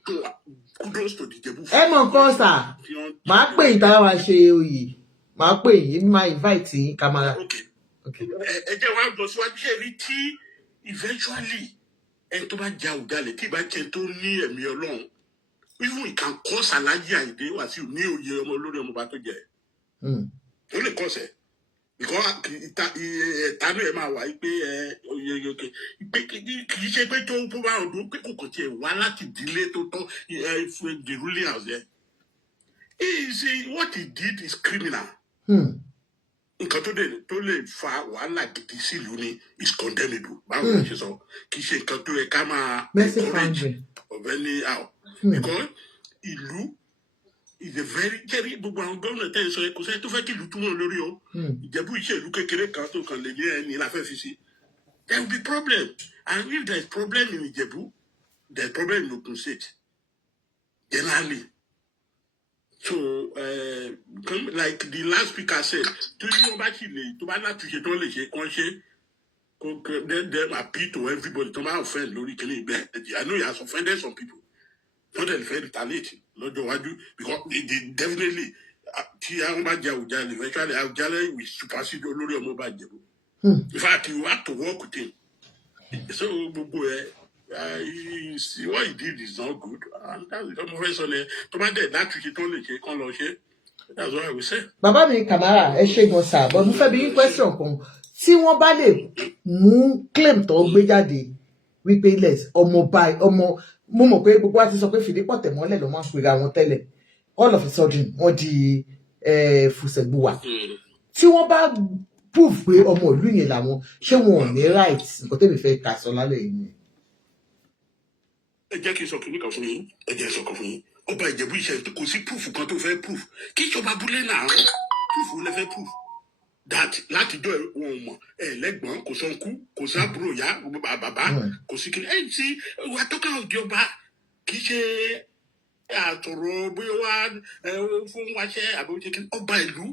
So kudos to the Ìjẹ̀bú. Ẹ mọ̀ nǹkan sà, màá pè yín tára wa ṣe oyè. Màá pè yín, máa invite yín Kamara. Okay. Ẹ jẹ́ wá lọ síwájú ṣe rí tí eventually ẹni tó bá jẹ Àwùjalẹ̀ tí ìbá jẹ tó ní ẹ̀mí Ọlọ́run even it can cause Alhaji Àyìndé Wàsíù ní òye ọmọ olórí ọmọọba tó jẹ ó lè cause ẹ because ìtànú ẹ máa wà pé pé kì í ṣe pé tó bá ọdún pé kò kàn tiẹ̀ wá láti ìdílé tó tọ́ the ruling house yẹn what he did is criminal. Nǹkan tó lè fa wàhálà gidi sílùú ni is condemnable. Báwo ni ṣe sọ kì í ṣe nǹkan tó yẹ ká máa encourage of any how. Because ìlú is a very jẹ́rí gbogbo àwọn gómìnà tẹ́ ẹ sọ kò sẹ́ni tó fẹ́ kí ìlú túmọ̀ lórí o. Ìjẹ̀bú ìṣèlú kékeré kan tó kàn lè ní ẹni la fẹ́ fi sí. There will be problem, and if there is problem in Ìjẹ̀bú there is problem in Ogun State generally. So, like the last speaker said, to you actually, to not to don't then appeal to everybody. To my offend, Lori Kelly, I know he has offended some people. Not that they retaliate, not the one do because they definitely. Eventually, Àwùjalẹ̀ will supersede Olórí Ọmọọba Ìjẹ̀bú. In fact, you have to work with him. So, what he did is not good, and that's the professor. That's what I will say. Bàbá mi Kamara, ẹ ṣé gan sà, but mo fẹ́ bi yín question kan. Tí wọ́n bá lè mú claim tó gbé jáde wípé less ọmọọba mo mọ̀ pé gbogbo wa ti sọ pé Fìdípọ̀ Tẹ̀mọ́lẹ̀ ló máa ń pera wọn tẹ́lẹ̀. All of a sudden wọ́n di Fùsẹ̀gbùwà. Tí wọ́n bá prove pé ọmọ ìlú yẹn làwọn, ṣé wọn ò ní right nǹkan tẹ́mi fẹ́ kà sọ lálẹ́ yìí. Ẹ jẹ́ kí n sọ kìíní kan fún yín, ẹ jẹ́ sọ kan fún yín. Ọba Ìjẹ̀bú iṣẹ́ kò sí proof kan tó fẹ́ proof. Kí ìjọba abúlé náà proof wo lẹ fẹ́ proof? That láti jọ wọn mọ̀ lẹ́gbọ̀n kò sọ nkú kò sí àbúrò ìyá bàbá kò sí kìíní. Ẹ ti wà tọ́ka ìjọba kì í ṣe àtọ̀rọ̀ bóyá wá fún wáṣẹ́ àbí oṣù kìíní ọba ìlú.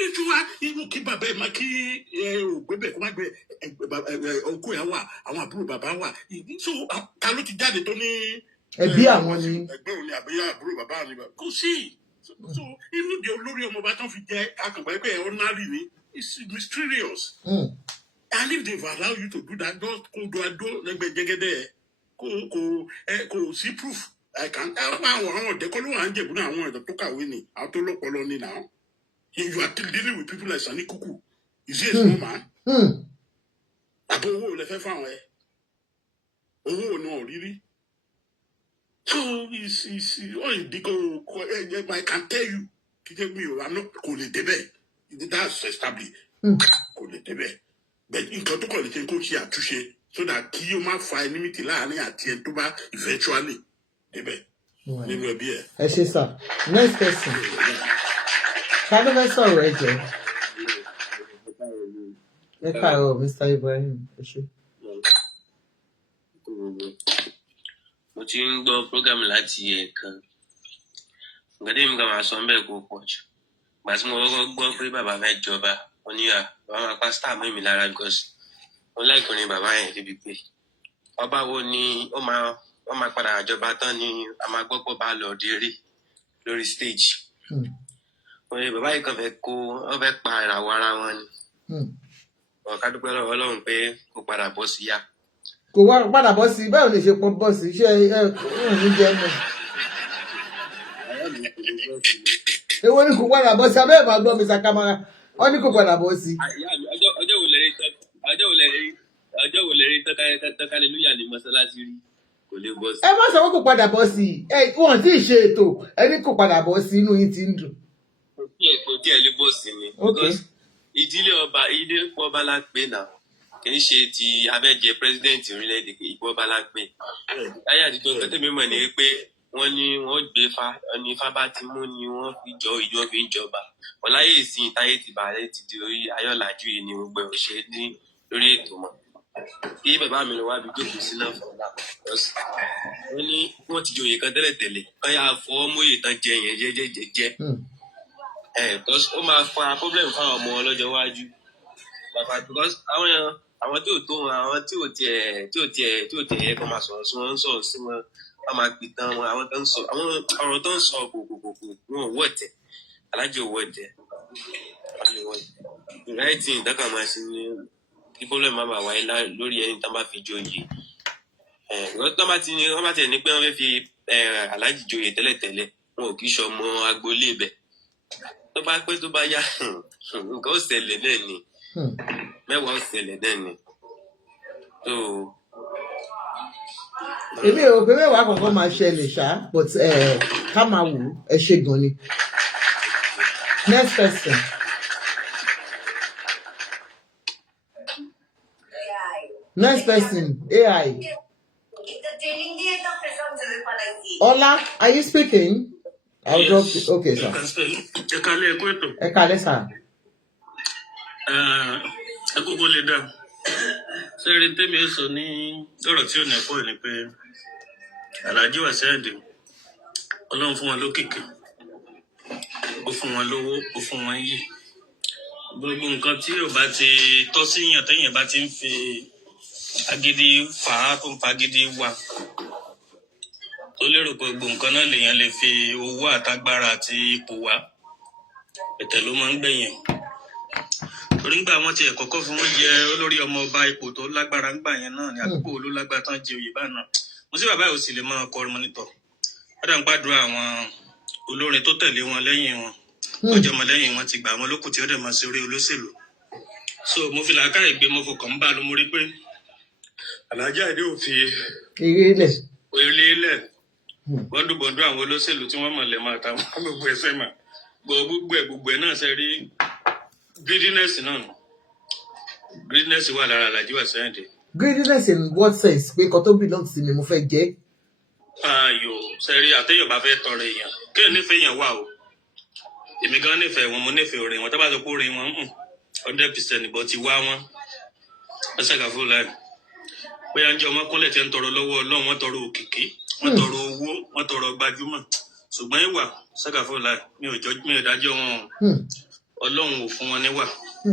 Ìjọba irú kí bàbá ẹ̀ máa kí ògbébẹ̀ kó má gbé ọkọ ẹ̀ wà àwọn àbúrò bàbá wà. So ta ló ti jáde tó ní ẹbí àwọn ni ẹgbẹ́ òní àbíyá àbúrò bàbá mi kò sí. So inú di olórí ọmọọba tó fi jẹ akàngbá ẹgbẹ́ ordinary ni it's mysterious. And if they've allowed you to do that just kó do adó lẹ́gbẹ̀ẹ́ jẹ́gẹ́dẹ́ kò sí proof. Àwọn ọ̀dẹ́kọ́ ló wà ń Jẹ̀bú náà àwọn ẹ̀dọ́ tó kàwé ni àwọn tó lọ́pọlọ ni náà. You are dealing with people like Sani Kuku. is he a small man? Hmm. Àbò owó lè fẹ́ fáwọn ẹ̀. Owó náà rírí. So it's all indigo. I can tell you. I'm not kò lè débẹ̀. That's established. Kò lè débẹ̀. But nǹkan tó kọ̀ lè ṣe kó ṣe àtúnṣe so that kí ó má fa enmity láàrin àti ẹni tó bá eventually débẹ̀. Nínú ẹbí ẹ̀. Ẹ ṣé sir. Next person. Ká ló fẹ́ sọ̀rọ̀ ẹ jẹ́? Ẹ káàárọ̀ Mr. Ibrahim. Ẹ ṣé. Mo ti ń gbọ́ program láti ẹ̀ẹ̀kan. Nǹkan tí èmi kan máa sọ ń bẹ̀ kó pọ̀ jù. Ìgbà tí mo kọ́kọ́ gbọ́ pé bàbá fẹ́ jọba, mo ní bàbá máa pa star mọ́ mi lára because mo like orin bàbá yẹn débi pé ọba wo ni wọ́n máa padà jọba tán ni a máa gbọ́ pọ̀ bá lọ déré lórí stage. Bàbá yìí kan wọ́n fẹ́ pa ìràwọ̀ ara wọn ni. Ká dúpẹ́ lọ́wọ́ Ọlọ́run pé kò padà bọ́ sí yá. Kò wá padà bọ́ sí báwo lè ṣe pọ̀ bọ́ sí iṣẹ́ ní jẹ́ mọ́. Èwo ni kò padà bọ́ sí abẹ́ ìmọ̀ àgbọ̀ Mr. Kamara wọ́n ní kò padà bọ́ sí. Ọjọ́ wo lè rí tọ́kálẹ́lúyà ní mọ́sálásí rí kò lè bọ́ sí. Ẹ má sọ pé kò padà bọ́ sí wọ́n tí ì ṣe ètò ẹni kò padà bọ́ sí inú yín ti ń dùn. Kò tí ẹ lè bọ́ sí ni. Ìdílé ọba la pè náà kì í ṣe ti abẹ́jẹ president orílẹ̀-èdè ìbò ọba la pè. Láyé àtijọ́ nǹkan tẹ̀mí mọ̀ ni pé wọ́n ní wọ́n gbé ní Ifá bá ti mú ni wọ́n fi ìjọ fi ń jọba. Ọláyé ìsìn táyé ti bàálẹ̀ ti di orí ayọ̀lájú yìí ni gbogbo òṣè ní lórí ètò mọ́. Kí bàbá mi lọ wá bí jókòó sí náà fún wa. Wọ́n ní wọ́n ti joyè kan tẹ́lẹ̀tẹ́lẹ̀ wọ́n yà fọwọ́ móyè tán jẹ yẹn jẹ́jẹ́jẹ́jẹ́. Ó máa fa problem fáwọn ọmọ ọlọ́jọ́ iwájú. Bàbá because àwọn tí ò tó wọn àwọn tí ò tiẹ̀ yẹ kó máa sọ̀rọ̀ sí wọn ń sọ̀rọ̀ sí wọn wọ́n máa pè tán wọn àwọn tó ń sọ àwọn ọ̀rọ̀ tó ń sọ kòkòkò wọn ò wọ̀ tẹ̀ alájọ wọ̀ tẹ̀ ìráìtì ìdáka máa ṣe ní kí bọ́lọ̀ máa bàa wáyé lórí ẹni tó bá fi joyè ìwọ́n tó bá tiẹ̀ ní pé wọ́n fẹ́ fi alájì joyè tẹ́lẹ̀tẹ́lẹ̀ wọn ò kì í ṣọmọ agboolé ibẹ̀ tó bá pẹ́ tó bá yá nǹkan ó ṣẹlẹ̀ náà ni mẹ́wàá ó ṣẹlẹ̀ náà ni. Èmi ò pé mẹ́wàá kankan máa ṣẹlẹ̀ ṣá but ká máa wò ó ẹ ṣe gan ni. Next person. Next person AI. Ola, are you speaking? I'll drop it. Okay, sir. Ẹ kálẹ́ sir. Ẹ kúkú lè dá. Sẹ́rí tèmi sọ ní ọ̀rọ̀ tí ò ní ẹ̀kọ́ ni pé Alhaji Wasiu Ayinde Ọlọ́run fún wọn lókìkí, ó fún wọn lówó, ó fún wọn yìí. Gbogbo nǹkan tí ò bá ti tọ́ sí yàn téèyàn bá ti ń fi agídí fà á tó ń fa agídí wà. Tó lérò pé gbogbo nǹkan náà lèèyàn lè fi owó àtagbára àti ipò wá. Ẹ̀tẹ̀ ló máa ń gbẹ̀yìn. Torí ńgbà wọn ti ẹ̀kọ́kọ́ fún wọn jẹ olórí ọmọ ọba ipò tó lágbára ńgbà yẹn náà ni àdúgbò ló lágbára tán jẹ oyè bá náà. Mo sì bàbá ìwòsì lè máa kọrin mọ́nítọ̀. Wọ́n ń gbàdúrà àwọn olórin tó tẹ̀lé wọn lẹ́yìn wọn. Ọjọ́ ọmọ lẹ́yìn wọn ti gbà wọn lókùn tí ó dẹ̀ máa ṣe orí olóṣèlú. So mo fi làákàyè gbé mo fọkàn ń bá ló mo rí pé Alhaji Ayinde ò fi eré lẹ̀ bọ́ndúbọ́ndú àwọn olóṣèlú tí wọ́n mọ̀ lẹ́ máa ta wọn gbogbo ẹsẹ̀ mà gbogbo ẹ̀ náà ṣe rí greediness náà greediness wà lára Alhaji Wasiu Ayinde. Greediness in what sense? Pé nǹkan tó belong sí mi mo fẹ́ jẹ́. Ayò sẹ́rí àtẹ̀yọ̀ bá fẹ́ tọrọ èèyàn kí ẹ̀ nífẹ̀ẹ́ èèyàn wà o èmi gan nífẹ̀ẹ́ wọn mo nífẹ̀ẹ́ orin wọn tó bá sọ pé orin wọn 100% bọ́ ti wá wọn ẹ ṣàkàfọ́ láì pé à ń jẹ́ ọmọ kúnlẹ̀ tí ń tọrọ lọ́wọ́ Ọlọ́run wọ́n tọrọ òkìkí wọ́n tọrọ owó wọ́n tọrọ gbajúmọ̀ ṣùgbọ́n ìwà ṣàkàfọ́ láì mi ò dájọ́ wọn Ọlọ́run ò fún wọn níwà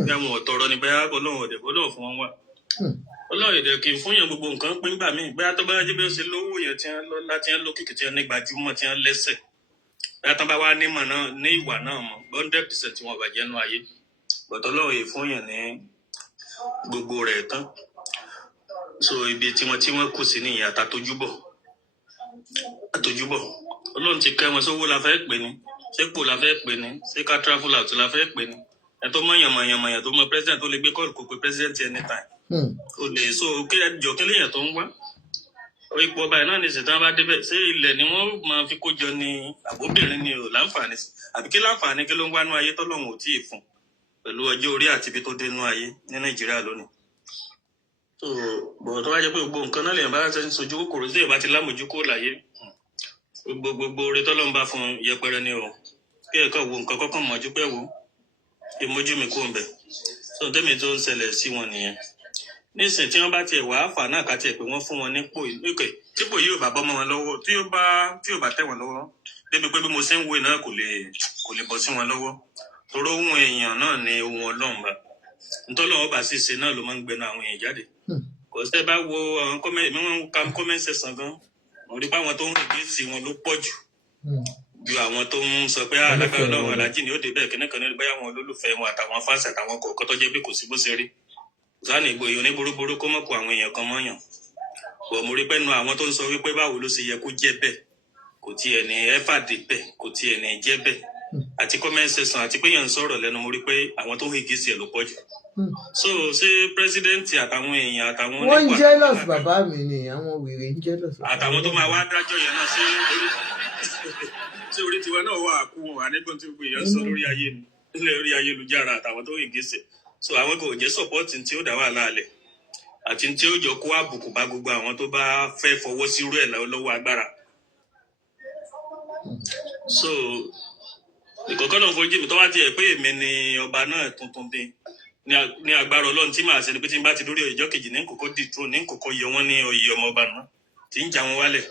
bí àwọn ọ̀tọ̀rọ̀ ni bẹ́ẹ̀ Ọlọ́run fún wọn wà Ọlọ́run èdè kì í fún yàn gbogbo nǹkan pín gbà míì bẹ́ẹ̀ tó bá jẹ́ bí ó ṣe lówó yẹn tí wọ́n lọ́lá tí wọ́n lókìkí tí wọ́n ní gbajúmọ̀ tí wọ́n lẹ́sẹ̀ bẹ́ẹ̀ tó bá wá nímọ̀ náà ní ìwà náà mọ̀ 100% tí wọ́n bàjẹ́ nú ayé bọ̀tọ̀ Ọlọ́run yìí fún yàn ní gbogbo rẹ̀ tán so ibi tí wọ́n kù sí nìyẹn àtàtójúbọ̀ Ọlọ́run ti kẹ́ wọn sówó la fẹ́ pè ní sépò la fẹ́ pè ní ṣé ká travel out la fẹ́ pè ní ẹ tó mọ̀yàn tó mọ president tó lè gbé kọ́ọ̀lù kó pe president anytime o lè so jọ kí lèèyàn tó ń wá ipò ọba yìí náà ní ìṣẹ̀tàn bá débẹ̀ ṣé ilẹ̀ ni wọ́n máa fi kó jọ ní àbóbìnrin ni ò láǹfààní sí àbí kí láǹfààní kí ló ń wánú ayé tọ́lọ́run ò tí ì fún pẹ̀lú ọjọ́ orí àti ibi tó dénú ayé ní Nàìjíríà lónìí. so bọ̀dọ̀ tó bá jẹ́ pé gbogbo nǹkan náà lèèyàn bá ṣe ń sojú kòkòrò sí ìbá ti lámòjú kó láyé gbogbo orí tọ́lọ́run bá fún yẹpẹrẹ ni o kí ẹ̀kọ́ wo nǹkan kọ́kọ́ mọ̀jú pẹ́ wo ìmójú mi kó ń bẹ̀ so tẹ́mi tó ń ṣẹlẹ̀ sí wọn nìyẹn nísìnyí tí wọ́n bá tiẹ̀ wá fà náà ká tiẹ̀ pé wọ́n fún wọn nípò ìlúkè típò yìí ò bá bọ́ mọ́ wọn lọ́wọ́ tí ò bá tẹ̀ wọ́n lọ́wọ́ débi pé bí mo ṣe ń wo iná kò lè bọ́ sí wọn lọ́wọ́ torí ohun èèyàn náà ni ohun Ọlọ́run bá ntọ́lọ́wọ́ bá sì ṣe náà ló máa ń gbẹnu àwọn èèyàn jáde kò sẹ́ bá wo àwọn comment section gan mo rí pé àwọn tó ń rìn bí sí wọn ló pọ̀ ju àwọn tó ń sọ pé alágbára Ọlọ́run alájí ni ó dé bẹ́ẹ̀ kínníkan ní báyà wọn olólùfẹ́ wọn àtàwọn fáṣà àtàwọn kọ̀ọ̀kan tó jẹ́ pé kò sí bó ṣe rí sáàni ìgboyè oníborúború kó mọ̀ kó àwọn èèyàn kan mọ́yàn bọ̀ mo rí pé nu àwọn tó ń sọ wípé báwo ló ṣe yẹ kó jẹ́ bẹ́ẹ̀ kò tiẹ̀ ní ẹ́fà dé bẹ́ẹ̀ kò tiẹ̀ ní jẹ́ bẹ́ẹ̀ àti comment section àti pé yàn ń sọ̀rọ̀ lẹ́nu mo rí pé àwọn tó ń hege sí ẹ̀ ló pọ̀ jù so ṣé pírẹsidẹ́ǹtì àtàwọn èèyàn àtàwọn wọ́n ń jealous bàbá mi ni àwọn wèrè ń jealous. àtàwọn tó máa wá dájọ́ yẹn náà ṣé orí tiwa náà wà kú àníkàn tí gbogbo èèyàn ń sọ lórí ayélujára àtàwọn tó hege sí so àwọn kò jẹ́ support tí ó dá wà láàlẹ̀ àti tí ó jọ kó àbùkù bá gbogbo àwọn tó bá fẹ́ fọwọ́ sí irú ẹ̀ lọ́wọ́ agbára. so ìkọ̀kọ́ náà fojú mi tó wá tiẹ̀ pé èmi ni ọba náà tuntun dé ní agbára Ọlọ́run tí màá ṣe ni pé tí n bá ti dórí ọjọ́ kejì ní kòkó dìtró ní kòkó yẹ wọ́n ní oyè ọmọ ọba náà tí ń jà wọn wálẹ̀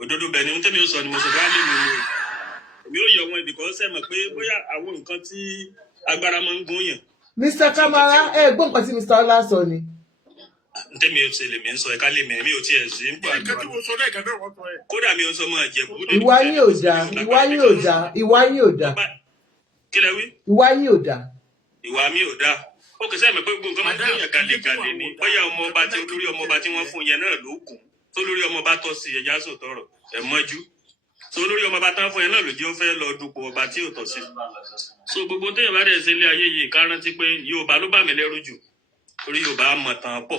òdodo bẹ́ẹ̀ ni tẹ́mi ó sọ ni mo sọ bá lè mi o èmi ó yọ wọn ibì kan sẹ́mọ̀ pé bóyá àwọn nǹkan tí agbára máa ń gún yàn. Mr. Kamara gbọ́n kan tí Mr. Ọlá sọ ni. ntẹ́mi ò ṣe lè mi ń sọ ẹ̀ka lè mi ò tiẹ̀ sí ń pọ̀ àdúrà kódà mi ò sọ mọ́ ẹ̀jẹ̀ kú. ìwà yín ò dáa ìwà yín ò dáa ìwà yín ò dáa. kí lẹ wí. ìwà yín ò dáa. ìwà mi ò dáa ó kì í sẹ́mi pé gbogbo nǹkan máa ń gbìyànjú gàlégàlé ni bóyá ọmọ ọba tí olórí ọmọ ọba tí wọ́n fún yẹn náà ló kù tó lórí ọmọ ọba tọ́ sí ẹ̀yà sòtọ́rọ̀ ẹ̀ mọ́jú tó lórí ọmọ ọba tán fún yẹn náà ló jẹ́ ó fẹ́ lọ dupò ọba tí ò tọ́ sí. so gbogbo téèyàn bá dẹ̀ ṣe ilé ayé yìí ká rántí pé Yorùbá ló bà mí lẹ́rù jù torí Yorùbá mọ̀ tán pọ̀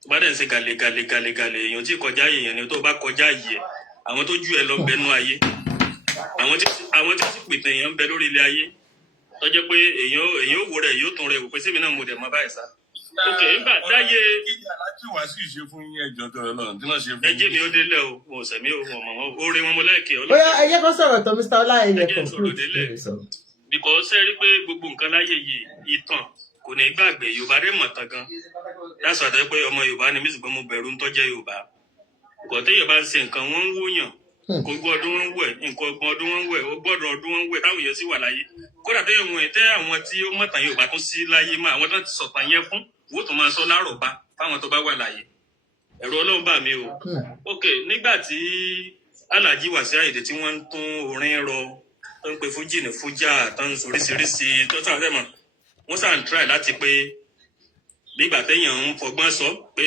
tó bá dẹ̀ ń ṣe gàlégàlé èèyàn tí kọjá èèyàn ni tó bá kọjá yìí ẹ̀ àwọn tó ju ẹ lọ bẹnu ayé àwọn tí sì pètè èèyàn ń bẹ lórí ilé ayé tó jẹ́ pé èèyàn ò wò rẹ̀ yóò tún rẹ̀ wò pé sẹ́mi náà mo dẹ̀ mọ́ báyìí sá. ok nígbà dáyé. aláàjì wá sí ìṣe fún yín ẹjọ́ tó lọ tí wọ́n ṣe fún yín. ẹjẹ́ mi ó délẹ̀ o mo sẹ̀mí o mo mọ̀ wọ́n oore wọn mo láìkè ọ. bóyá ẹ jẹ́ kó sọ̀rọ̀ tó Mr. Ọlá ẹ̀yẹ conclude. because ṣe rí pé gbogbo nǹkan láyé yìí ìtàn kò ní gbàgbé Yorùbá dé mọ̀ tán gan dáṣọ àtẹ pé ọmọ Yorùbá ni mí ṣùgbọ́n mo bẹ̀rù ń tọ́jẹ́ Yorùbá kò tẹ́ Yorùbá ń ṣe nǹkan wọ́n ń wóyàn kò gbọ́ ọdún wọn wẹ̀ nǹkan ọgbọ̀n ọdún wọn wẹ̀ ọgbọ́dún ọdún wọn wẹ̀ táwọn èèyàn sì wà láyé kódà tẹ́ ìwọ̀n tẹ́ àwọn tí ó mọ̀tàn Yorùbá tún sí láyé mọ́ àwọn tó ti sọ̀tàn yẹn fún owó tó máa sọ lárọ̀bá fáwọn tó bá wà láyé ẹ̀rọ Ọlọ́run bà mí o. ok nígbà tí Alhaji Wasiu Ayinde tí wọ́n ń tún orin rọ tó ń pe fújì ní fújà tó ń soríṣiríṣi tó sàn fẹ́ mọ̀ wọ́n sàn try láti pé nígbà téèyàn ń fọgbọ́n sọ pé